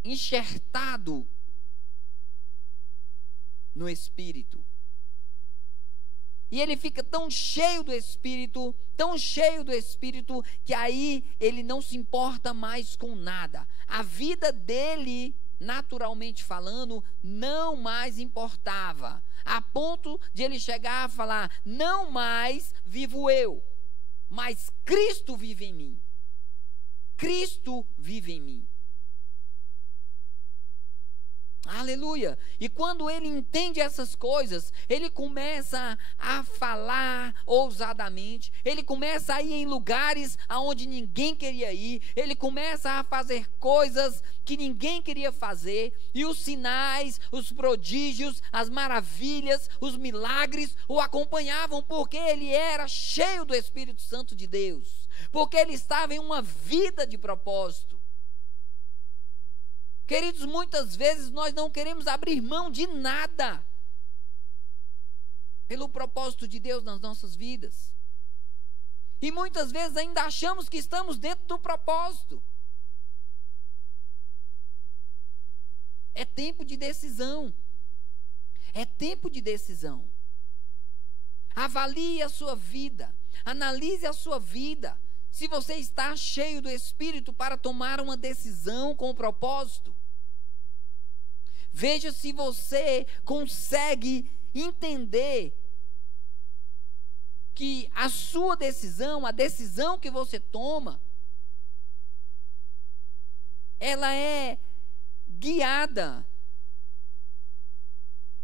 enxertado no Espírito. E ele fica tão cheio do Espírito, que aí ele não se importa mais com nada. A vida dele, naturalmente falando, não mais importava, a ponto de ele chegar a falar: não mais vivo eu, mas Cristo vive em mim. Cristo vive em mim. Aleluia. E quando ele entende essas coisas, ele começa a falar ousadamente, ele começa a ir em lugares aonde ninguém queria ir, ele começa a fazer coisas que ninguém queria fazer, e os sinais, os prodígios, as maravilhas, os milagres o acompanhavam, porque ele era cheio do Espírito Santo de Deus, porque ele estava em uma vida de propósito. Queridos, muitas vezes nós não queremos abrir mão de nada pelo propósito de Deus nas nossas vidas. E muitas vezes ainda achamos que estamos dentro do propósito. É tempo de decisão. É tempo de decisão. Avalie a sua vida. Analise a sua vida. Se você está cheio do Espírito para tomar uma decisão com propósito. Veja se você consegue entender que a sua decisão, a decisão que você toma, ela é guiada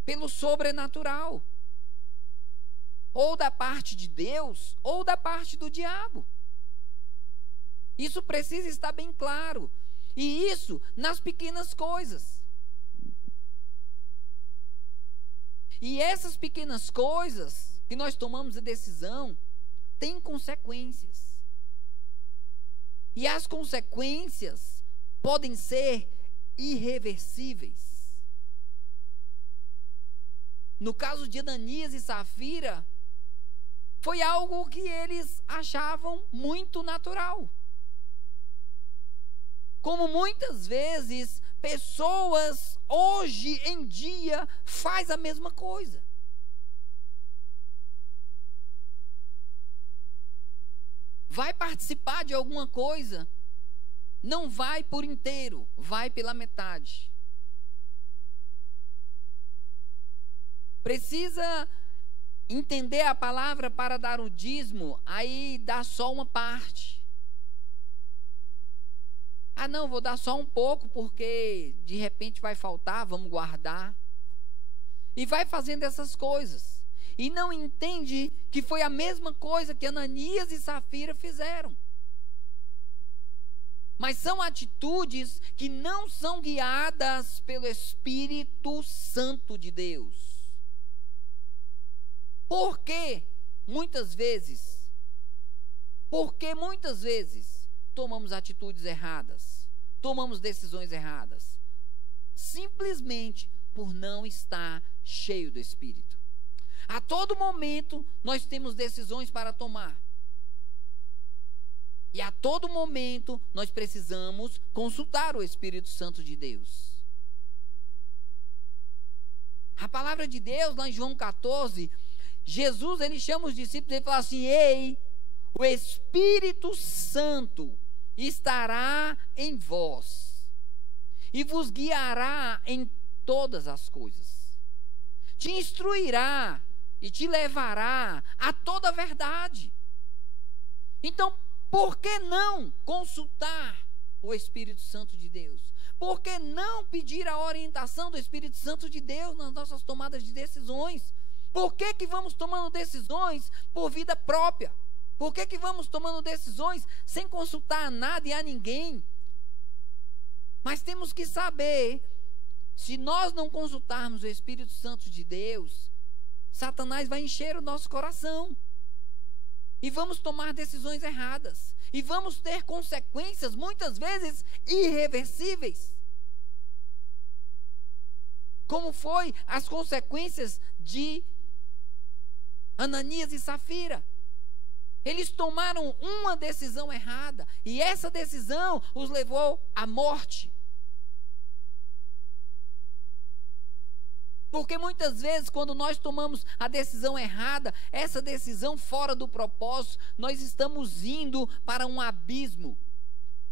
pelo sobrenatural, ou da parte de Deus, ou da parte do diabo. Isso precisa estar bem claro, e isso nas pequenas coisas. E essas pequenas coisas que nós tomamos a decisão têm consequências. E as consequências podem ser irreversíveis. No caso de Ananias e Safira, foi algo que eles achavam muito natural. Como muitas vezes pessoas hoje em dia faz a mesma coisa. Vai participar de alguma coisa, não vai por inteiro, vai pela metade. Precisa entender a palavra para dar o dízimo, aí dá só uma parte. Ah, não, vou dar só um pouco porque de repente vai faltar, vamos guardar. E vai fazendo essas coisas. E não entende que foi a mesma coisa que Ananias e Safira fizeram. Mas são atitudes que não são guiadas pelo Espírito Santo de Deus. Por quê? Porque muitas vezes tomamos atitudes erradas, tomamos decisões erradas. simplesmente por não estar cheio do Espírito. A todo momento nós temos decisões para tomar. E a todo momento nós precisamos consultar o Espírito Santo de Deus. A palavra de Deus, lá em João 14, Jesus, ele chama os discípulos e fala assim: ei, o Espírito Santo estará em vós e vos guiará em todas as coisas. Te instruirá e te levará a toda a verdade. Então, por que não consultar o Espírito Santo de Deus? Por que não pedir a orientação do Espírito Santo de Deus nas nossas tomadas de decisões? Por que vamos tomando decisões por vida própria? Por que vamos tomando decisões sem consultar a nada e a ninguém? Mas temos que saber, se nós não consultarmos o Espírito Santo de Deus, Satanás vai encher o nosso coração. E vamos tomar decisões erradas. E vamos ter consequências, muitas vezes, irreversíveis. Como foi as consequências de Ananias e Safira. Eles tomaram uma decisão errada. E essa decisão os levou à morte. Porque muitas vezes, quando nós tomamos a decisão errada, essa decisão fora do propósito, nós estamos indo para um abismo.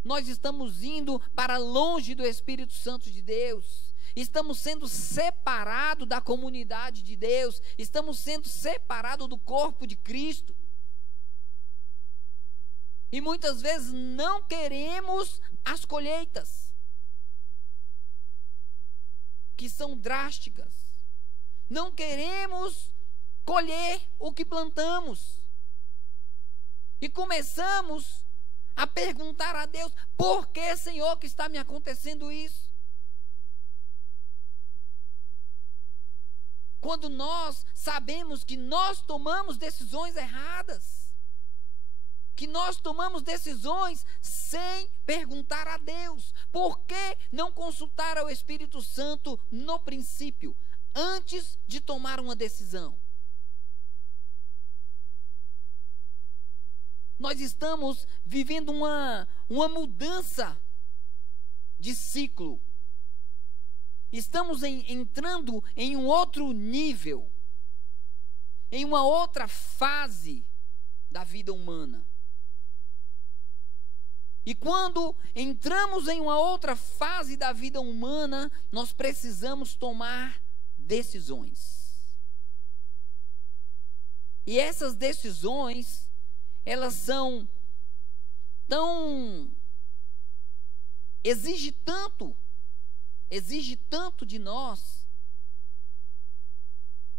Nós estamos indo para longe do Espírito Santo de Deus. Estamos sendo separados da comunidade de Deus. Estamos sendo separados do corpo de Cristo. E muitas vezes não queremos as colheitas, que são drásticas. Não queremos colher o que plantamos. E começamos a perguntar a Deus: por que, Senhor, que está me acontecendo isso? Quando nós sabemos que nós tomamos decisões erradas, que nós tomamos decisões sem perguntar a Deus. Por que não consultar ao Espírito Santo no princípio, antes de tomar uma decisão? Nós estamos vivendo uma mudança de ciclo. Estamos entrando em um outro nível, em uma outra fase da vida humana. E quando entramos em uma outra fase da vida humana, nós precisamos tomar decisões. E essas decisões, elas são tão... exige tanto de nós,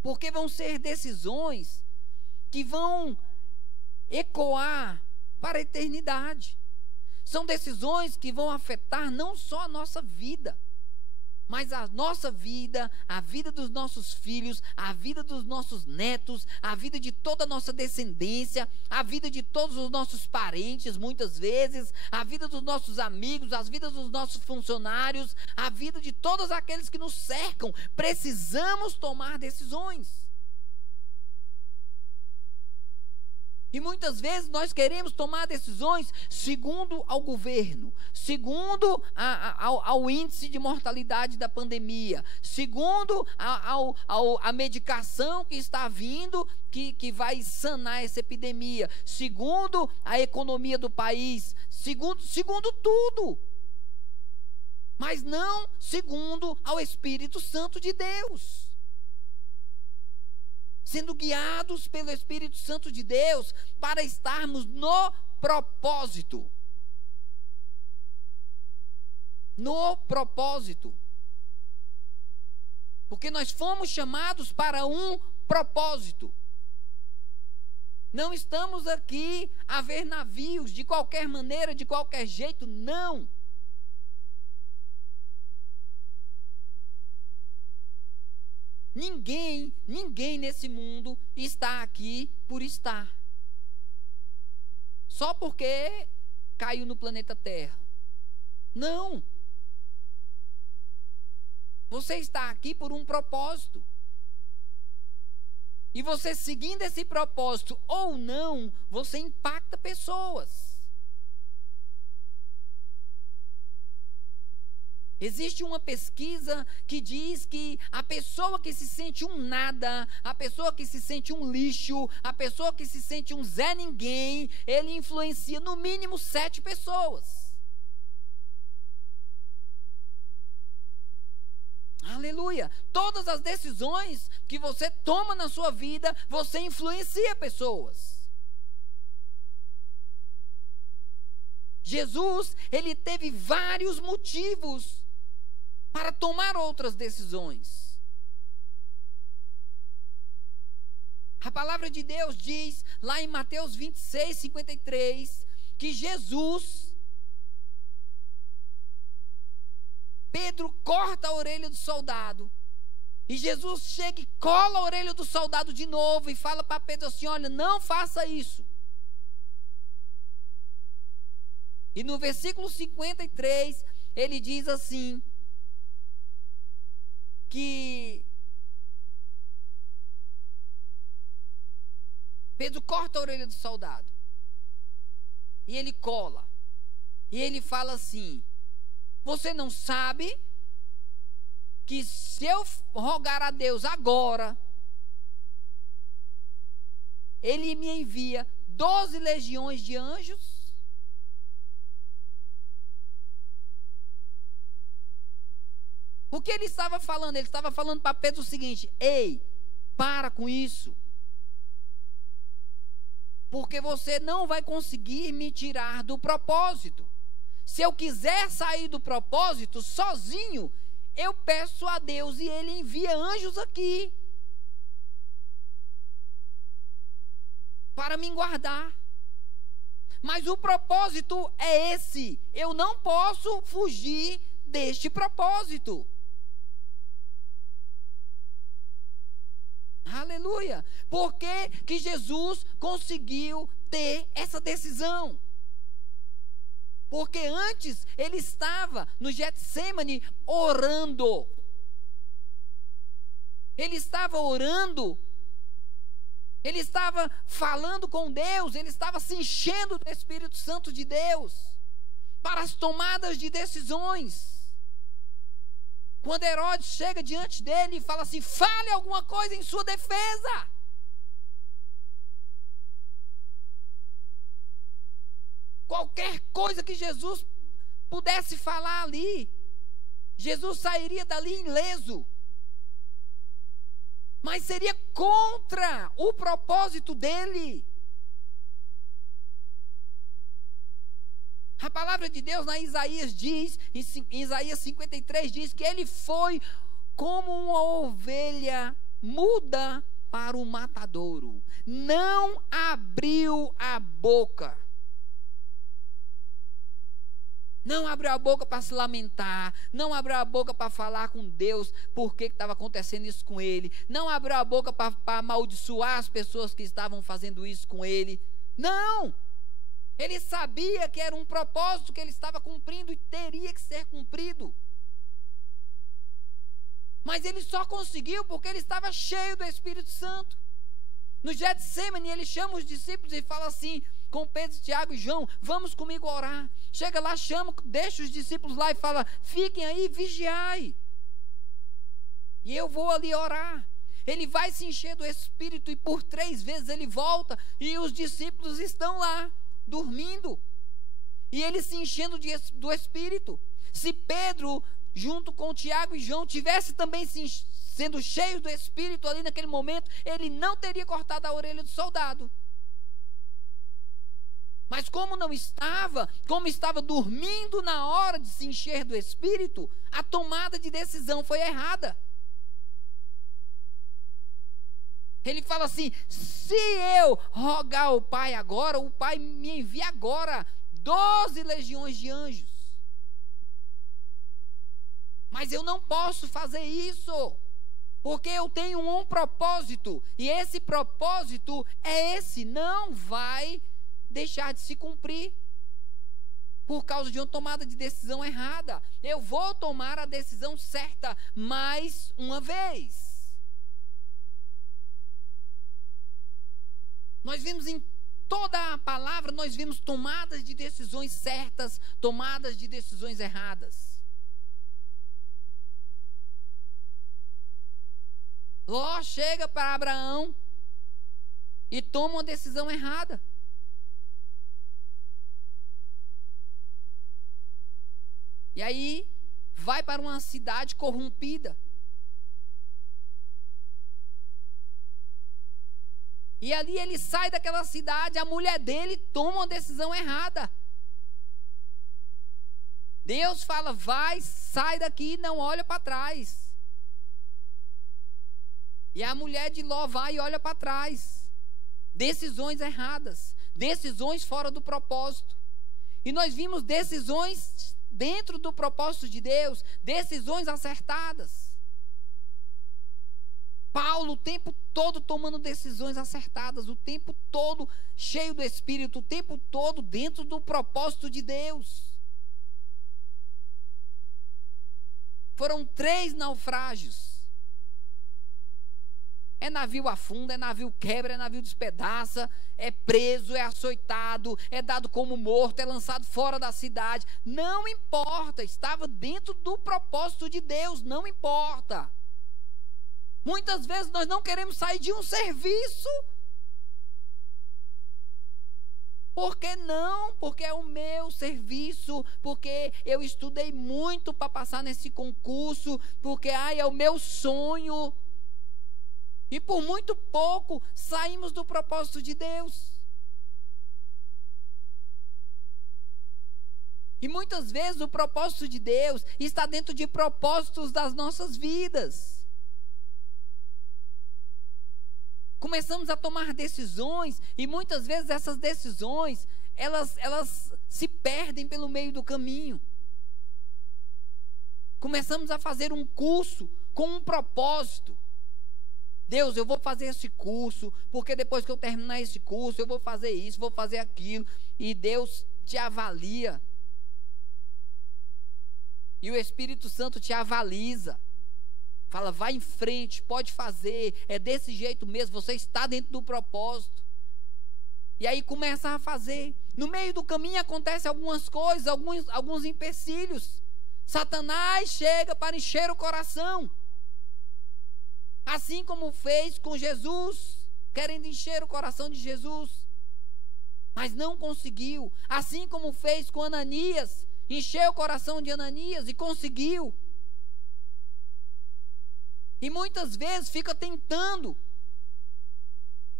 porque vão ser decisões que vão ecoar para a eternidade. São decisões que vão afetar não só a nossa vida, mas a nossa vida, a vida dos nossos filhos, a vida dos nossos netos, a vida de toda a nossa descendência, a vida de todos os nossos parentes, muitas vezes, a vida dos nossos amigos, as vidas dos nossos funcionários, a vida de todos aqueles que nos cercam. Precisamos tomar decisões. E muitas vezes nós queremos tomar decisões segundo ao governo, segundo ao índice de mortalidade da pandemia, segundo a medicação que está vindo, que vai sanar essa epidemia, segundo a economia do país, segundo tudo. Mas não segundo ao Espírito Santo de Deus. Sendo guiados pelo Espírito Santo de Deus para estarmos no propósito. No propósito. Porque nós fomos chamados para um propósito. Não estamos aqui a ver navios de qualquer maneira, de qualquer jeito, não. Ninguém nesse mundo está aqui por estar. Só porque caiu no planeta Terra. Não. Você está aqui por um propósito. E você seguindo esse propósito ou não, você impacta pessoas. Existe uma pesquisa que diz que a pessoa que se sente um nada, a pessoa que se sente um lixo, a pessoa que se sente um Zé Ninguém, ele influencia no mínimo 7 pessoas. Aleluia! Todas as decisões que você toma na sua vida, você influencia pessoas. Jesus, ele teve vários motivos para tomar outras decisões. A palavra de Deus diz, lá em Mateus 26, 53, que Jesus, Pedro corta a orelha do soldado, e Jesus chega e cola a orelha do soldado de novo, e fala para Pedro assim, olha, não faça isso. E no versículo 53, ele diz assim, que Pedro corta a orelha do soldado e ele cola e ele fala assim, você não sabe que se eu rogar a Deus agora, ele me envia 12 legiões de anjos? O que ele estava falando? Ele estava falando para Pedro o seguinte, ei, para com isso. Porque você não vai conseguir me tirar do propósito. Se eu quiser sair do propósito sozinho, eu peço a Deus e Ele envia anjos aqui para me guardar. Mas o propósito é esse. Eu não posso fugir deste propósito. Aleluia! Por que Jesus conseguiu ter essa decisão? Porque antes ele estava no Getsêmani orando. Ele estava orando. Ele estava falando com Deus. Ele estava se enchendo do Espírito Santo de Deus para as tomadas de decisões. Quando Herodes chega diante dele e fala assim, fale alguma coisa em sua defesa. Qualquer coisa que Jesus pudesse falar ali, Jesus sairia dali ileso. Mas seria contra o propósito dele. A palavra de Deus na Isaías diz, em Isaías 53 diz que ele foi como uma ovelha muda para o matadouro. Não abriu a boca. Não abriu a boca para se lamentar. Não abriu a boca para falar com Deus por que estava acontecendo isso com ele. Não abriu a boca para amaldiçoar as pessoas que estavam fazendo isso com ele. Não! Ele sabia que era um propósito que ele estava cumprindo e teria que ser cumprido. Mas ele só conseguiu porque ele estava cheio do Espírito Santo. No Getsêmani, ele chama os discípulos e fala assim, com Pedro, Tiago e João, vamos comigo orar. Chega lá, chama, deixa os discípulos lá e fala, fiquem aí, vigiai. E eu vou ali orar. Ele vai se encher do Espírito e por 3 vezes ele volta e os discípulos estão lá, dormindo. E ele se enchendo do Espírito. Se Pedro, junto com Tiago e João, tivesse também sendo cheio do Espírito ali naquele momento, ele não teria cortado a orelha do soldado. Mas como não estava, como estava dormindo na hora de se encher do Espírito, a tomada de decisão foi errada. Ele fala assim, se eu rogar ao Pai agora, o Pai me envia agora 12 legiões de anjos. Mas eu não posso fazer isso, porque eu tenho um propósito, e esse propósito é esse, não vai deixar de se cumprir. por causa de uma tomada de decisão errada. Eu vou tomar a decisão certa mais uma vez. Nós vimos em toda a palavra, nós vimos tomadas de decisões certas, tomadas de decisões erradas. Ló chega para Abraão e toma uma decisão errada. E aí, vai para uma cidade corrompida. E ali ele sai daquela cidade, a mulher dele toma uma decisão errada. Deus fala, vai, sai daqui, não olha para trás. E a mulher de Ló vai e olha para trás. Decisões erradas, decisões fora do propósito. E nós vimos decisões dentro do propósito de Deus, decisões acertadas. Paulo o tempo todo tomando decisões acertadas, o tempo todo cheio do Espírito, o tempo todo dentro do propósito de Deus. Foram 3 naufrágios. É navio afunda, é navio quebra, é navio despedaça, é preso, é açoitado, é dado como morto, é lançado fora da cidade. Não importa, estava dentro do propósito de Deus, não importa. Muitas vezes nós não queremos sair de um serviço. Por que não? Porque é o meu serviço, porque eu estudei muito para passar nesse concurso, porque é o meu sonho. E por muito pouco saímos do propósito de Deus. E muitas vezes o propósito de Deus está dentro de propósitos das nossas vidas. Começamos a tomar decisões e muitas vezes essas decisões, elas se perdem pelo meio do caminho. Começamos a fazer um curso com um propósito. Deus, eu vou fazer esse curso, porque depois que eu terminar esse curso, eu vou fazer isso, vou fazer aquilo. E Deus te avalia. E o Espírito Santo te avaliza. Fala, vai em frente, pode fazer, é desse jeito mesmo, você está dentro do propósito. E aí começa a fazer. No meio do caminho acontecem algumas coisas, alguns empecilhos. Satanás chega para encher o coração. Assim como fez com Jesus, querendo encher o coração de Jesus. Mas não conseguiu. Assim como fez com Ananias, encheu o coração de Ananias e conseguiu. E muitas vezes fica tentando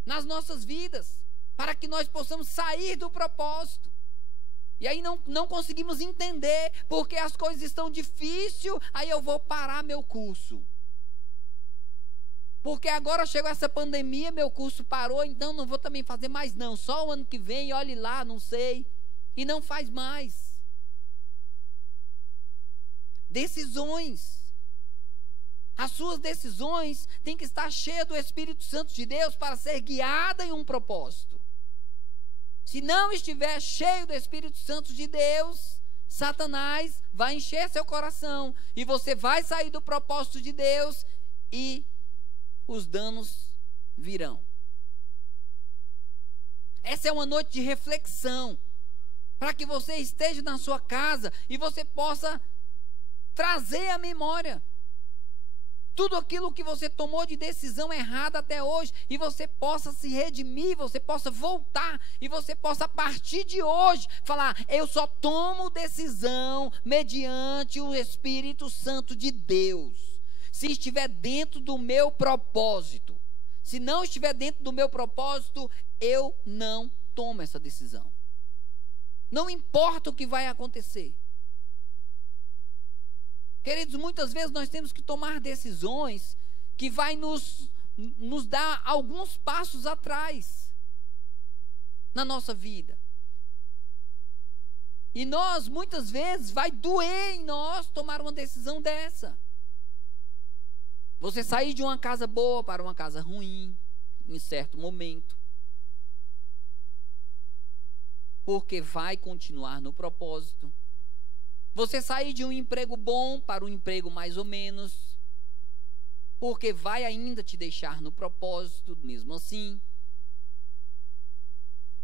nas nossas vidas, para que nós possamos sair do propósito. E aí não conseguimos entender, porque as coisas estão difíceis, aí eu vou parar meu curso. Porque agora chegou essa pandemia, meu curso parou, então não vou também fazer mais não. Só o ano que vem, olhe lá, não sei. E não faz mais. Decisões. As suas decisões têm que estar cheias do Espírito Santo de Deus para ser guiada em um propósito. Se não estiver cheio do Espírito Santo de Deus, Satanás vai encher seu coração e você vai sair do propósito de Deus e os danos virão. Essa é uma noite de reflexão, para que você esteja na sua casa e você possa trazer à memória tudo aquilo que você tomou de decisão errada até hoje, e você possa se redimir, você possa voltar, e você possa a partir de hoje falar, eu só tomo decisão mediante o Espírito Santo de Deus, se estiver dentro do meu propósito. Se não estiver dentro do meu propósito, eu não tomo essa decisão. Não importa o que vai acontecer. Queridos, muitas vezes nós temos que tomar decisões que vai nos dar alguns passos atrás na nossa vida. E nós, muitas vezes, vai doer em nós tomar uma decisão dessa. Você sair de uma casa boa para uma casa ruim, em certo momento. porque vai continuar no propósito. Você sair de um emprego bom para um emprego mais ou menos, porque vai ainda te deixar no propósito, mesmo assim.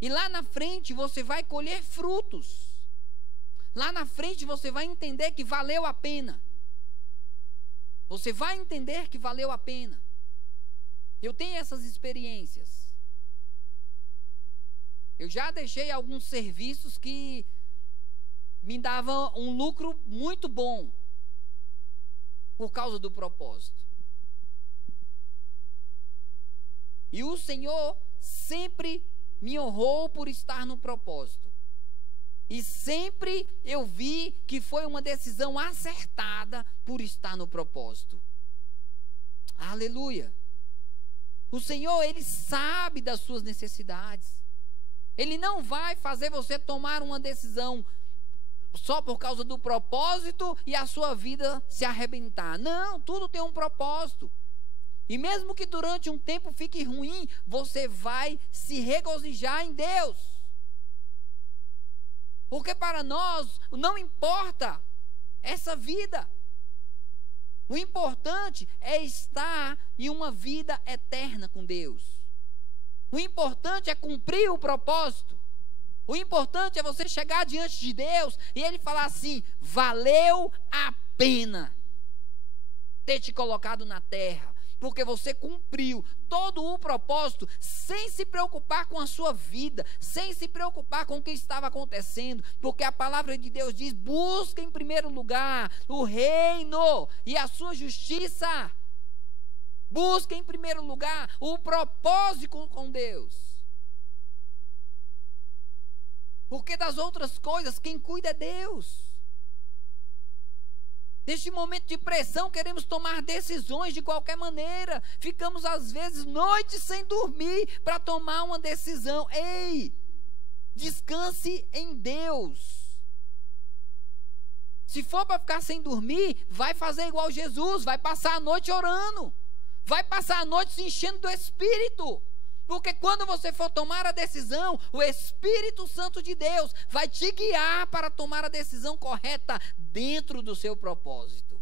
E lá na frente você vai colher frutos. Lá na frente você vai entender que valeu a pena. Você vai entender que valeu a pena. Eu tenho essas experiências. Eu já deixei alguns serviços que me davam um lucro muito bom por causa do propósito. E o Senhor sempre me honrou por estar no propósito. E sempre eu vi que foi uma decisão acertada por estar no propósito. Aleluia. O Senhor, Ele sabe das suas necessidades. Ele não vai fazer você tomar uma decisão só por causa do propósito e a sua vida se arrebentar. Não, tudo tem um propósito. E mesmo que durante um tempo fique ruim, você vai se regozijar em Deus. Porque para nós não importa essa vida. O importante é estar em uma vida eterna com Deus. O importante é cumprir o propósito. O importante é você chegar diante de Deus e Ele falar assim: valeu a pena ter te colocado na terra, porque você cumpriu todo o propósito sem se preocupar com a sua vida, sem se preocupar com o que estava acontecendo, porque a palavra de Deus diz: busca em primeiro lugar o reino e a sua justiça. Busca em primeiro lugar o propósito com Deus, porque das outras coisas quem cuida é Deus. Neste momento de pressão, queremos tomar decisões de qualquer maneira. Ficamos, às vezes, noites sem dormir para tomar uma decisão. Ei, descanse em Deus. Se for para ficar sem dormir, vai fazer igual Jesus. Vai passar a noite orando. Vai passar a noite se enchendo do Espírito. Porque quando você for tomar a decisão, o Espírito Santo de Deus vai te guiar para tomar a decisão correta dentro do seu propósito.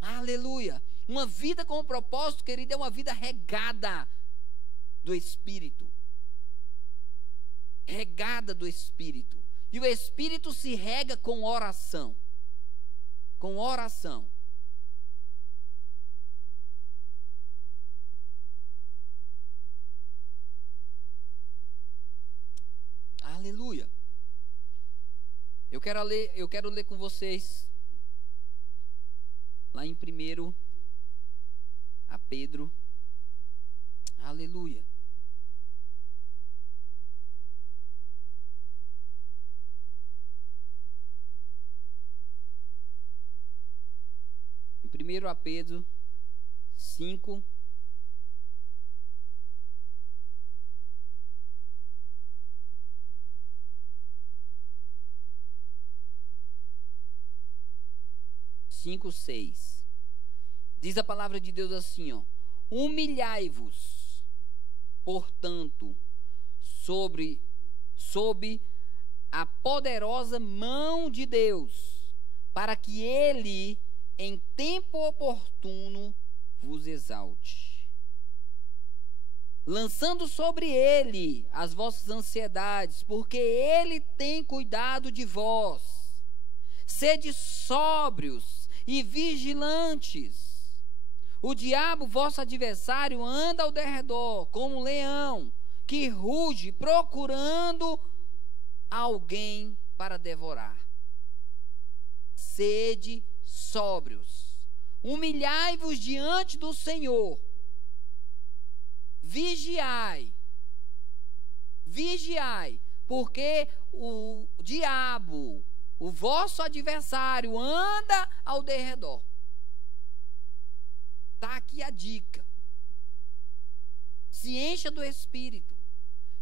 Aleluia. Uma vida com propósito, querido, é uma vida regada do Espírito. Regada do Espírito. E o Espírito se rega com oração. Com oração. Aleluia. Eu quero ler com vocês lá em 1 a Pedro. Aleluia. Em 1 a Pedro 5, cinco, 6. Diz a palavra de Deus assim, ó: humilhai-vos, portanto, sob a poderosa mão de Deus, para que Ele, em tempo oportuno, vos exalte, lançando sobre Ele as vossas ansiedades, porque Ele tem cuidado de vós. Sede sóbrios e vigilantes. O diabo, vosso adversário, anda ao derredor como um leão que ruge, procurando alguém para devorar. Sede sóbrios, humilhai-vos diante do Senhor, vigiai, porque o diabo, o vosso adversário, anda ao derredor. Está aqui a dica. Se encha do Espírito.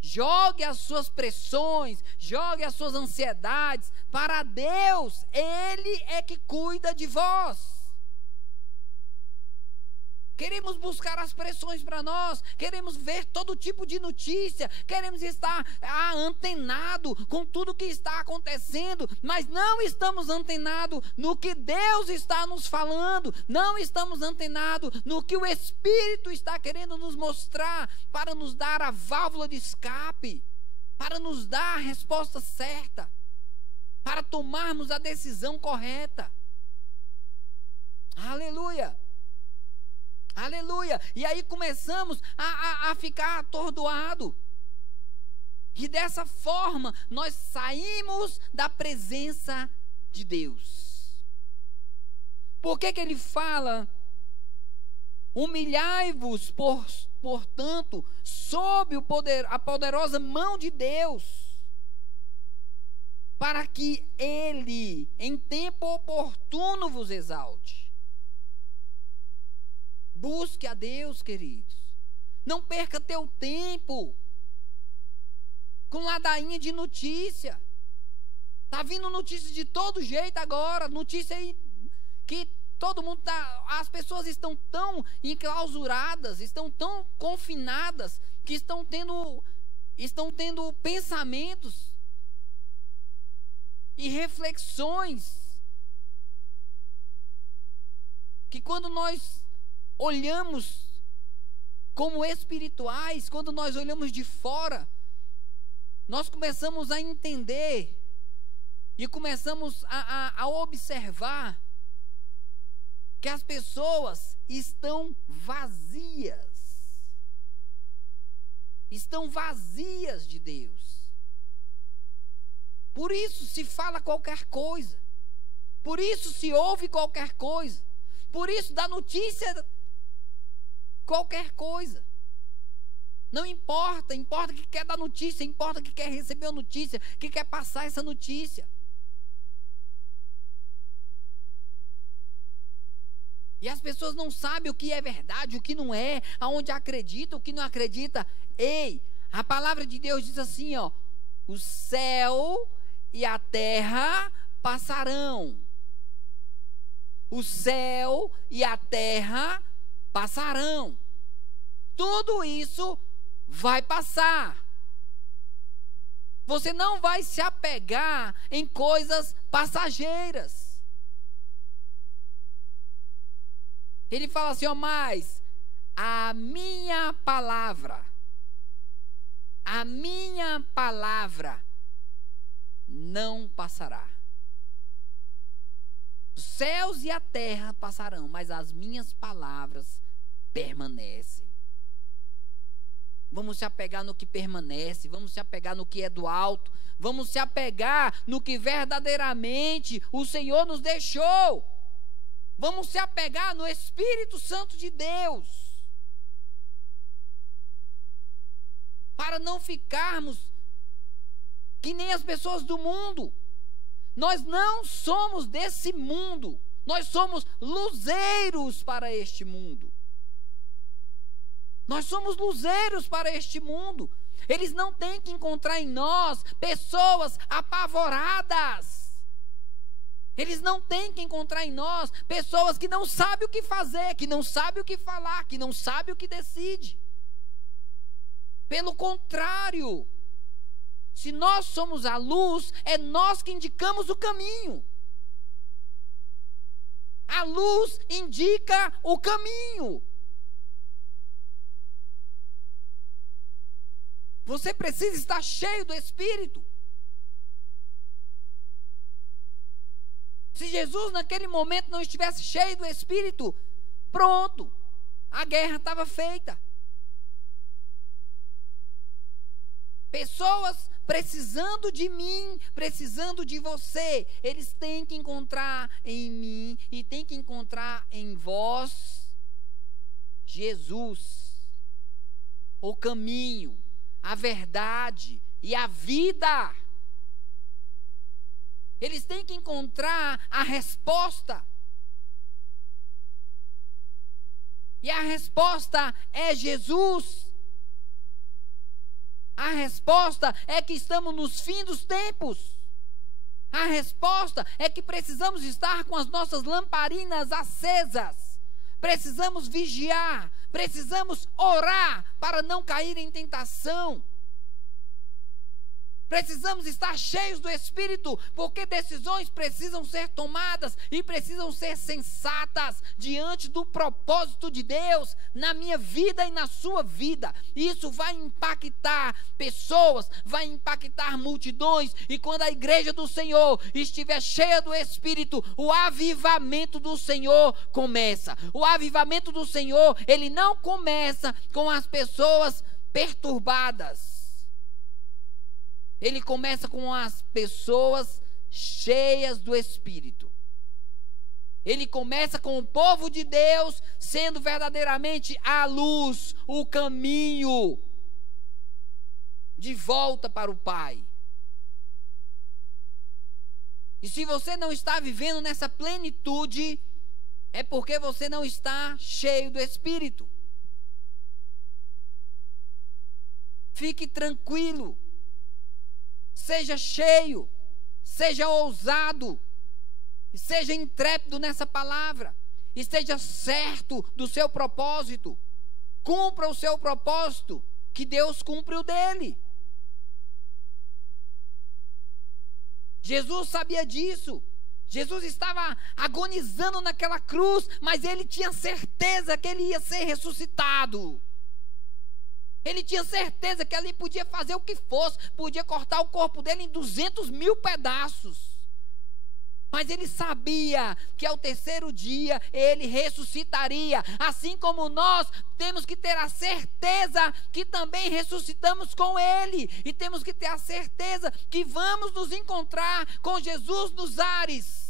Jogue as suas pressões, jogue as suas ansiedades para Deus. Ele é que cuida de vós. Queremos buscar as pressões para nós, queremos ver todo tipo de notícia, queremos estar antenado com tudo que está acontecendo, mas não estamos antenados no que Deus está nos falando, não estamos antenados no que o Espírito está querendo nos mostrar, para nos dar a válvula de escape, para nos dar a resposta certa, para tomarmos a decisão correta. Aleluia! Aleluia! E aí começamos a ficar atordoado. E dessa forma nós saímos da presença de Deus. Por que ele fala? Humilhai-vos, portanto, sob a poderosa mão de Deus, para que Ele, em tempo oportuno, vos exalte. Busque a Deus, queridos. Não perca teu tempo com ladainha de notícia. Tá vindo notícia de todo jeito agora. Notícia aí que todo mundo as pessoas estão tão enclausuradas, estão tão confinadas, que estão tendo pensamentos e reflexões que, quando nós olhamos como espirituais, quando nós olhamos de fora, nós começamos a entender e começamos a observar que as pessoas estão vazias de Deus. Por isso se fala qualquer coisa, por isso se ouve qualquer coisa, por isso dá notícia qualquer coisa. Não importa, importa que quer dar notícia, importa que quer receber a notícia, que quer passar essa notícia. E as pessoas não sabem o que é verdade, o que não é, aonde acredita, o que não acredita. Ei, a palavra de Deus diz assim, ó: o céu e a terra passarão. O céu e a terra passarão. Tudo isso vai passar. Você não vai se apegar em coisas passageiras. Ele fala assim, ó: mas a minha palavra não passará. Os céus e a terra passarão, mas as minhas palavras permanecem. Vamos se apegar no que permanece, vamos se apegar no que é do alto, vamos se apegar no que verdadeiramente o Senhor nos deixou. Vamos se apegar no Espírito Santo de Deus, para não ficarmos que nem as pessoas do mundo. Nós não somos desse mundo, nós somos luzeiros para este mundo. Nós somos luzeiros para este mundo. Eles não têm que encontrar em nós pessoas apavoradas. Eles não têm que encontrar em nós pessoas que não sabem o que fazer, que não sabem o que falar, que não sabem o que decide. Pelo contrário, se nós somos a luz, é nós que indicamos o caminho. A luz indica o caminho. Você precisa estar cheio do Espírito. Se Jesus naquele momento não estivesse cheio do Espírito, pronto, a guerra estava feita. Pessoas precisando de mim, precisando de você, eles têm que encontrar em mim e têm que encontrar em vós Jesus, o caminho, a verdade e a vida. Eles têm que encontrar a resposta. E a resposta é Jesus. A resposta é que estamos nos fins dos tempos. A resposta é que precisamos estar com as nossas lamparinas acesas, precisamos vigiar, precisamos orar para não cair em tentação. Precisamos estar cheios do Espírito, porque decisões precisam ser tomadas e precisam ser sensatas diante do propósito de Deus na minha vida e na sua vida. E isso vai impactar pessoas, vai impactar multidões. E quando a igreja do Senhor estiver cheia do Espírito, o avivamento do Senhor começa. O avivamento do Senhor, ele não começa com as pessoas perturbadas. Ele começa com as pessoas cheias do Espírito. Ele começa com o povo de Deus sendo verdadeiramente a luz, o caminho de volta para o Pai. E se você não está vivendo nessa plenitude, é porque você não está cheio do Espírito. Fique tranquilo. Seja cheio, seja ousado, seja intrépido nessa palavra, e seja certo do seu propósito. Cumpra o seu propósito, que Deus cumpre o dele. Jesus sabia disso. Jesus estava agonizando naquela cruz, mas ele tinha certeza que ele ia ser ressuscitado. Ele tinha certeza que ali podia fazer o que fosse, podia cortar o corpo dele em 200.000 pedaços. Mas ele sabia que ao terceiro dia ele ressuscitaria. Assim como nós temos que ter a certeza que também ressuscitamos com ele. E temos que ter a certeza que vamos nos encontrar com Jesus nos ares.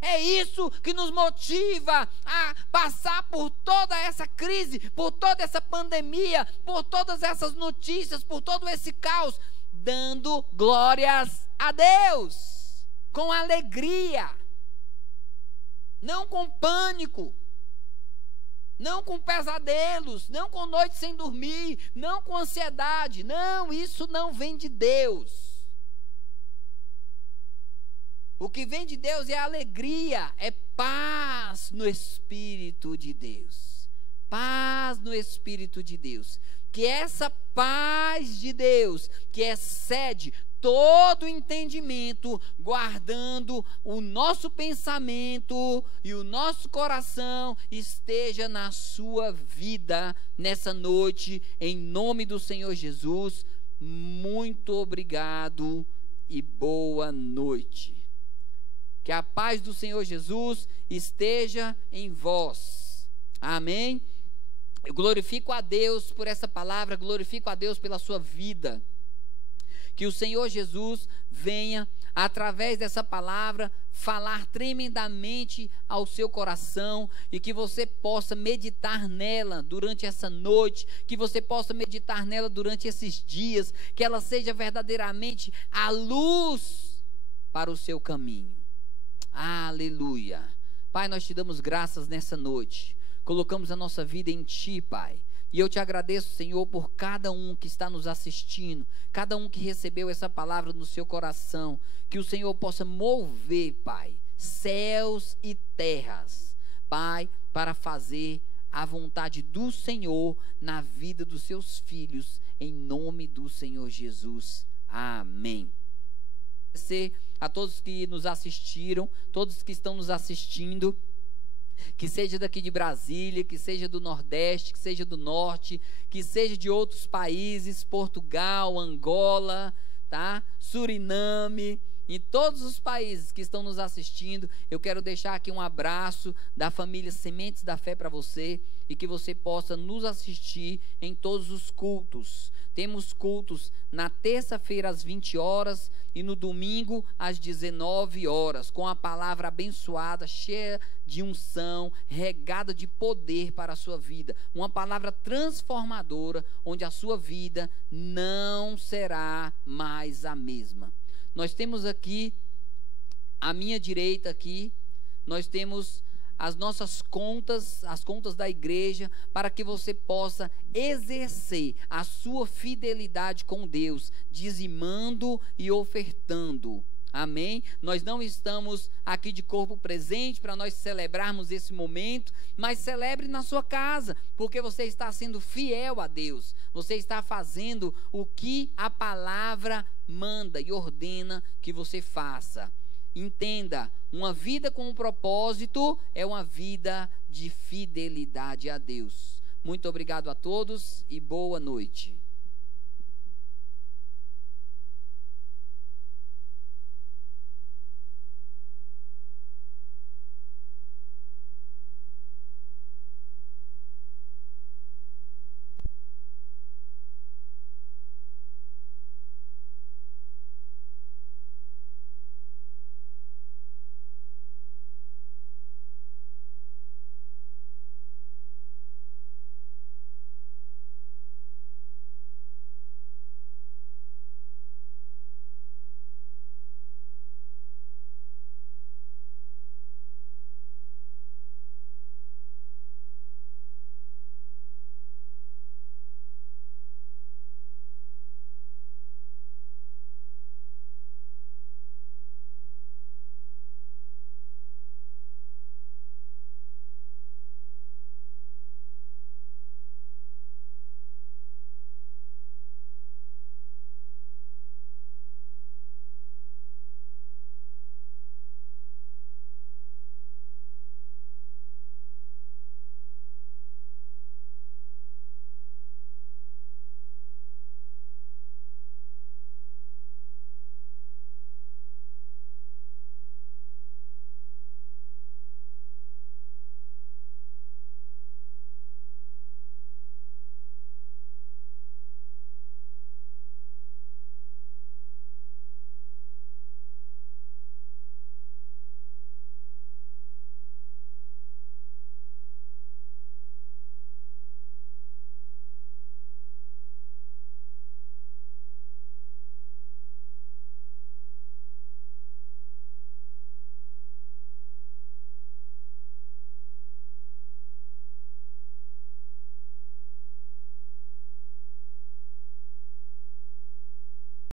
É isso que nos motiva a passar por toda essa crise, por toda essa pandemia, por todas essas notícias, por todo esse caos, dando glórias a Deus, com alegria, não com pânico, não com pesadelos, não com noite sem dormir, não com ansiedade. Não, isso não vem de Deus. O que vem de Deus é alegria, é paz no Espírito de Deus. Paz no Espírito de Deus. Que essa paz de Deus, que excede todo entendimento, guardando o nosso pensamento e o nosso coração, esteja na sua vida nessa noite, em nome do Senhor Jesus. Muito obrigado e boa noite. Que a paz do Senhor Jesus esteja em vós. Amém? Eu glorifico a Deus por essa palavra, glorifico a Deus pela sua vida. Que o Senhor Jesus venha, através dessa palavra, falar tremendamente ao seu coração, e que você possa meditar nela durante essa noite, que você possa meditar nela durante esses dias, que ela seja verdadeiramente a luz para o seu caminho. Aleluia. Pai, nós te damos graças nessa noite. Colocamos a nossa vida em Ti, Pai. E eu te agradeço, Senhor, por cada um que está nos assistindo, cada um que recebeu essa palavra no seu coração. Que o Senhor possa mover, Pai, céus e terras, Pai, para fazer a vontade do Senhor na vida dos seus filhos, em nome do Senhor Jesus. Amém. A todos que nos assistiram, todos que estão nos assistindo, que seja daqui de Brasília, que seja do Nordeste, que seja do Norte, que seja de outros países, Portugal, Angola, tá? Suriname, em todos os países que estão nos assistindo, eu quero deixar aqui um abraço da família Sementes da Fé para você, e que você possa nos assistir em todos os cultos. Temos cultos na terça-feira às 20 horas e no domingo às 19 horas, com a palavra abençoada, cheia de unção, regada de poder para a sua vida. Uma palavra transformadora, onde a sua vida não será mais a mesma. Nós temos aqui, à minha direita aqui, nós temos as nossas contas, as contas da igreja, para que você possa exercer a sua fidelidade com Deus, dizimando e ofertando, Amém? Nós não estamos aqui de corpo presente para nós celebrarmos esse momento, mas celebre na sua casa, porque você está sendo fiel a Deus. Você está fazendo o que a palavra manda e ordena que você faça. Entenda, uma vida com um propósito é uma vida de fidelidade a Deus. Muito obrigado a todos e boa noite.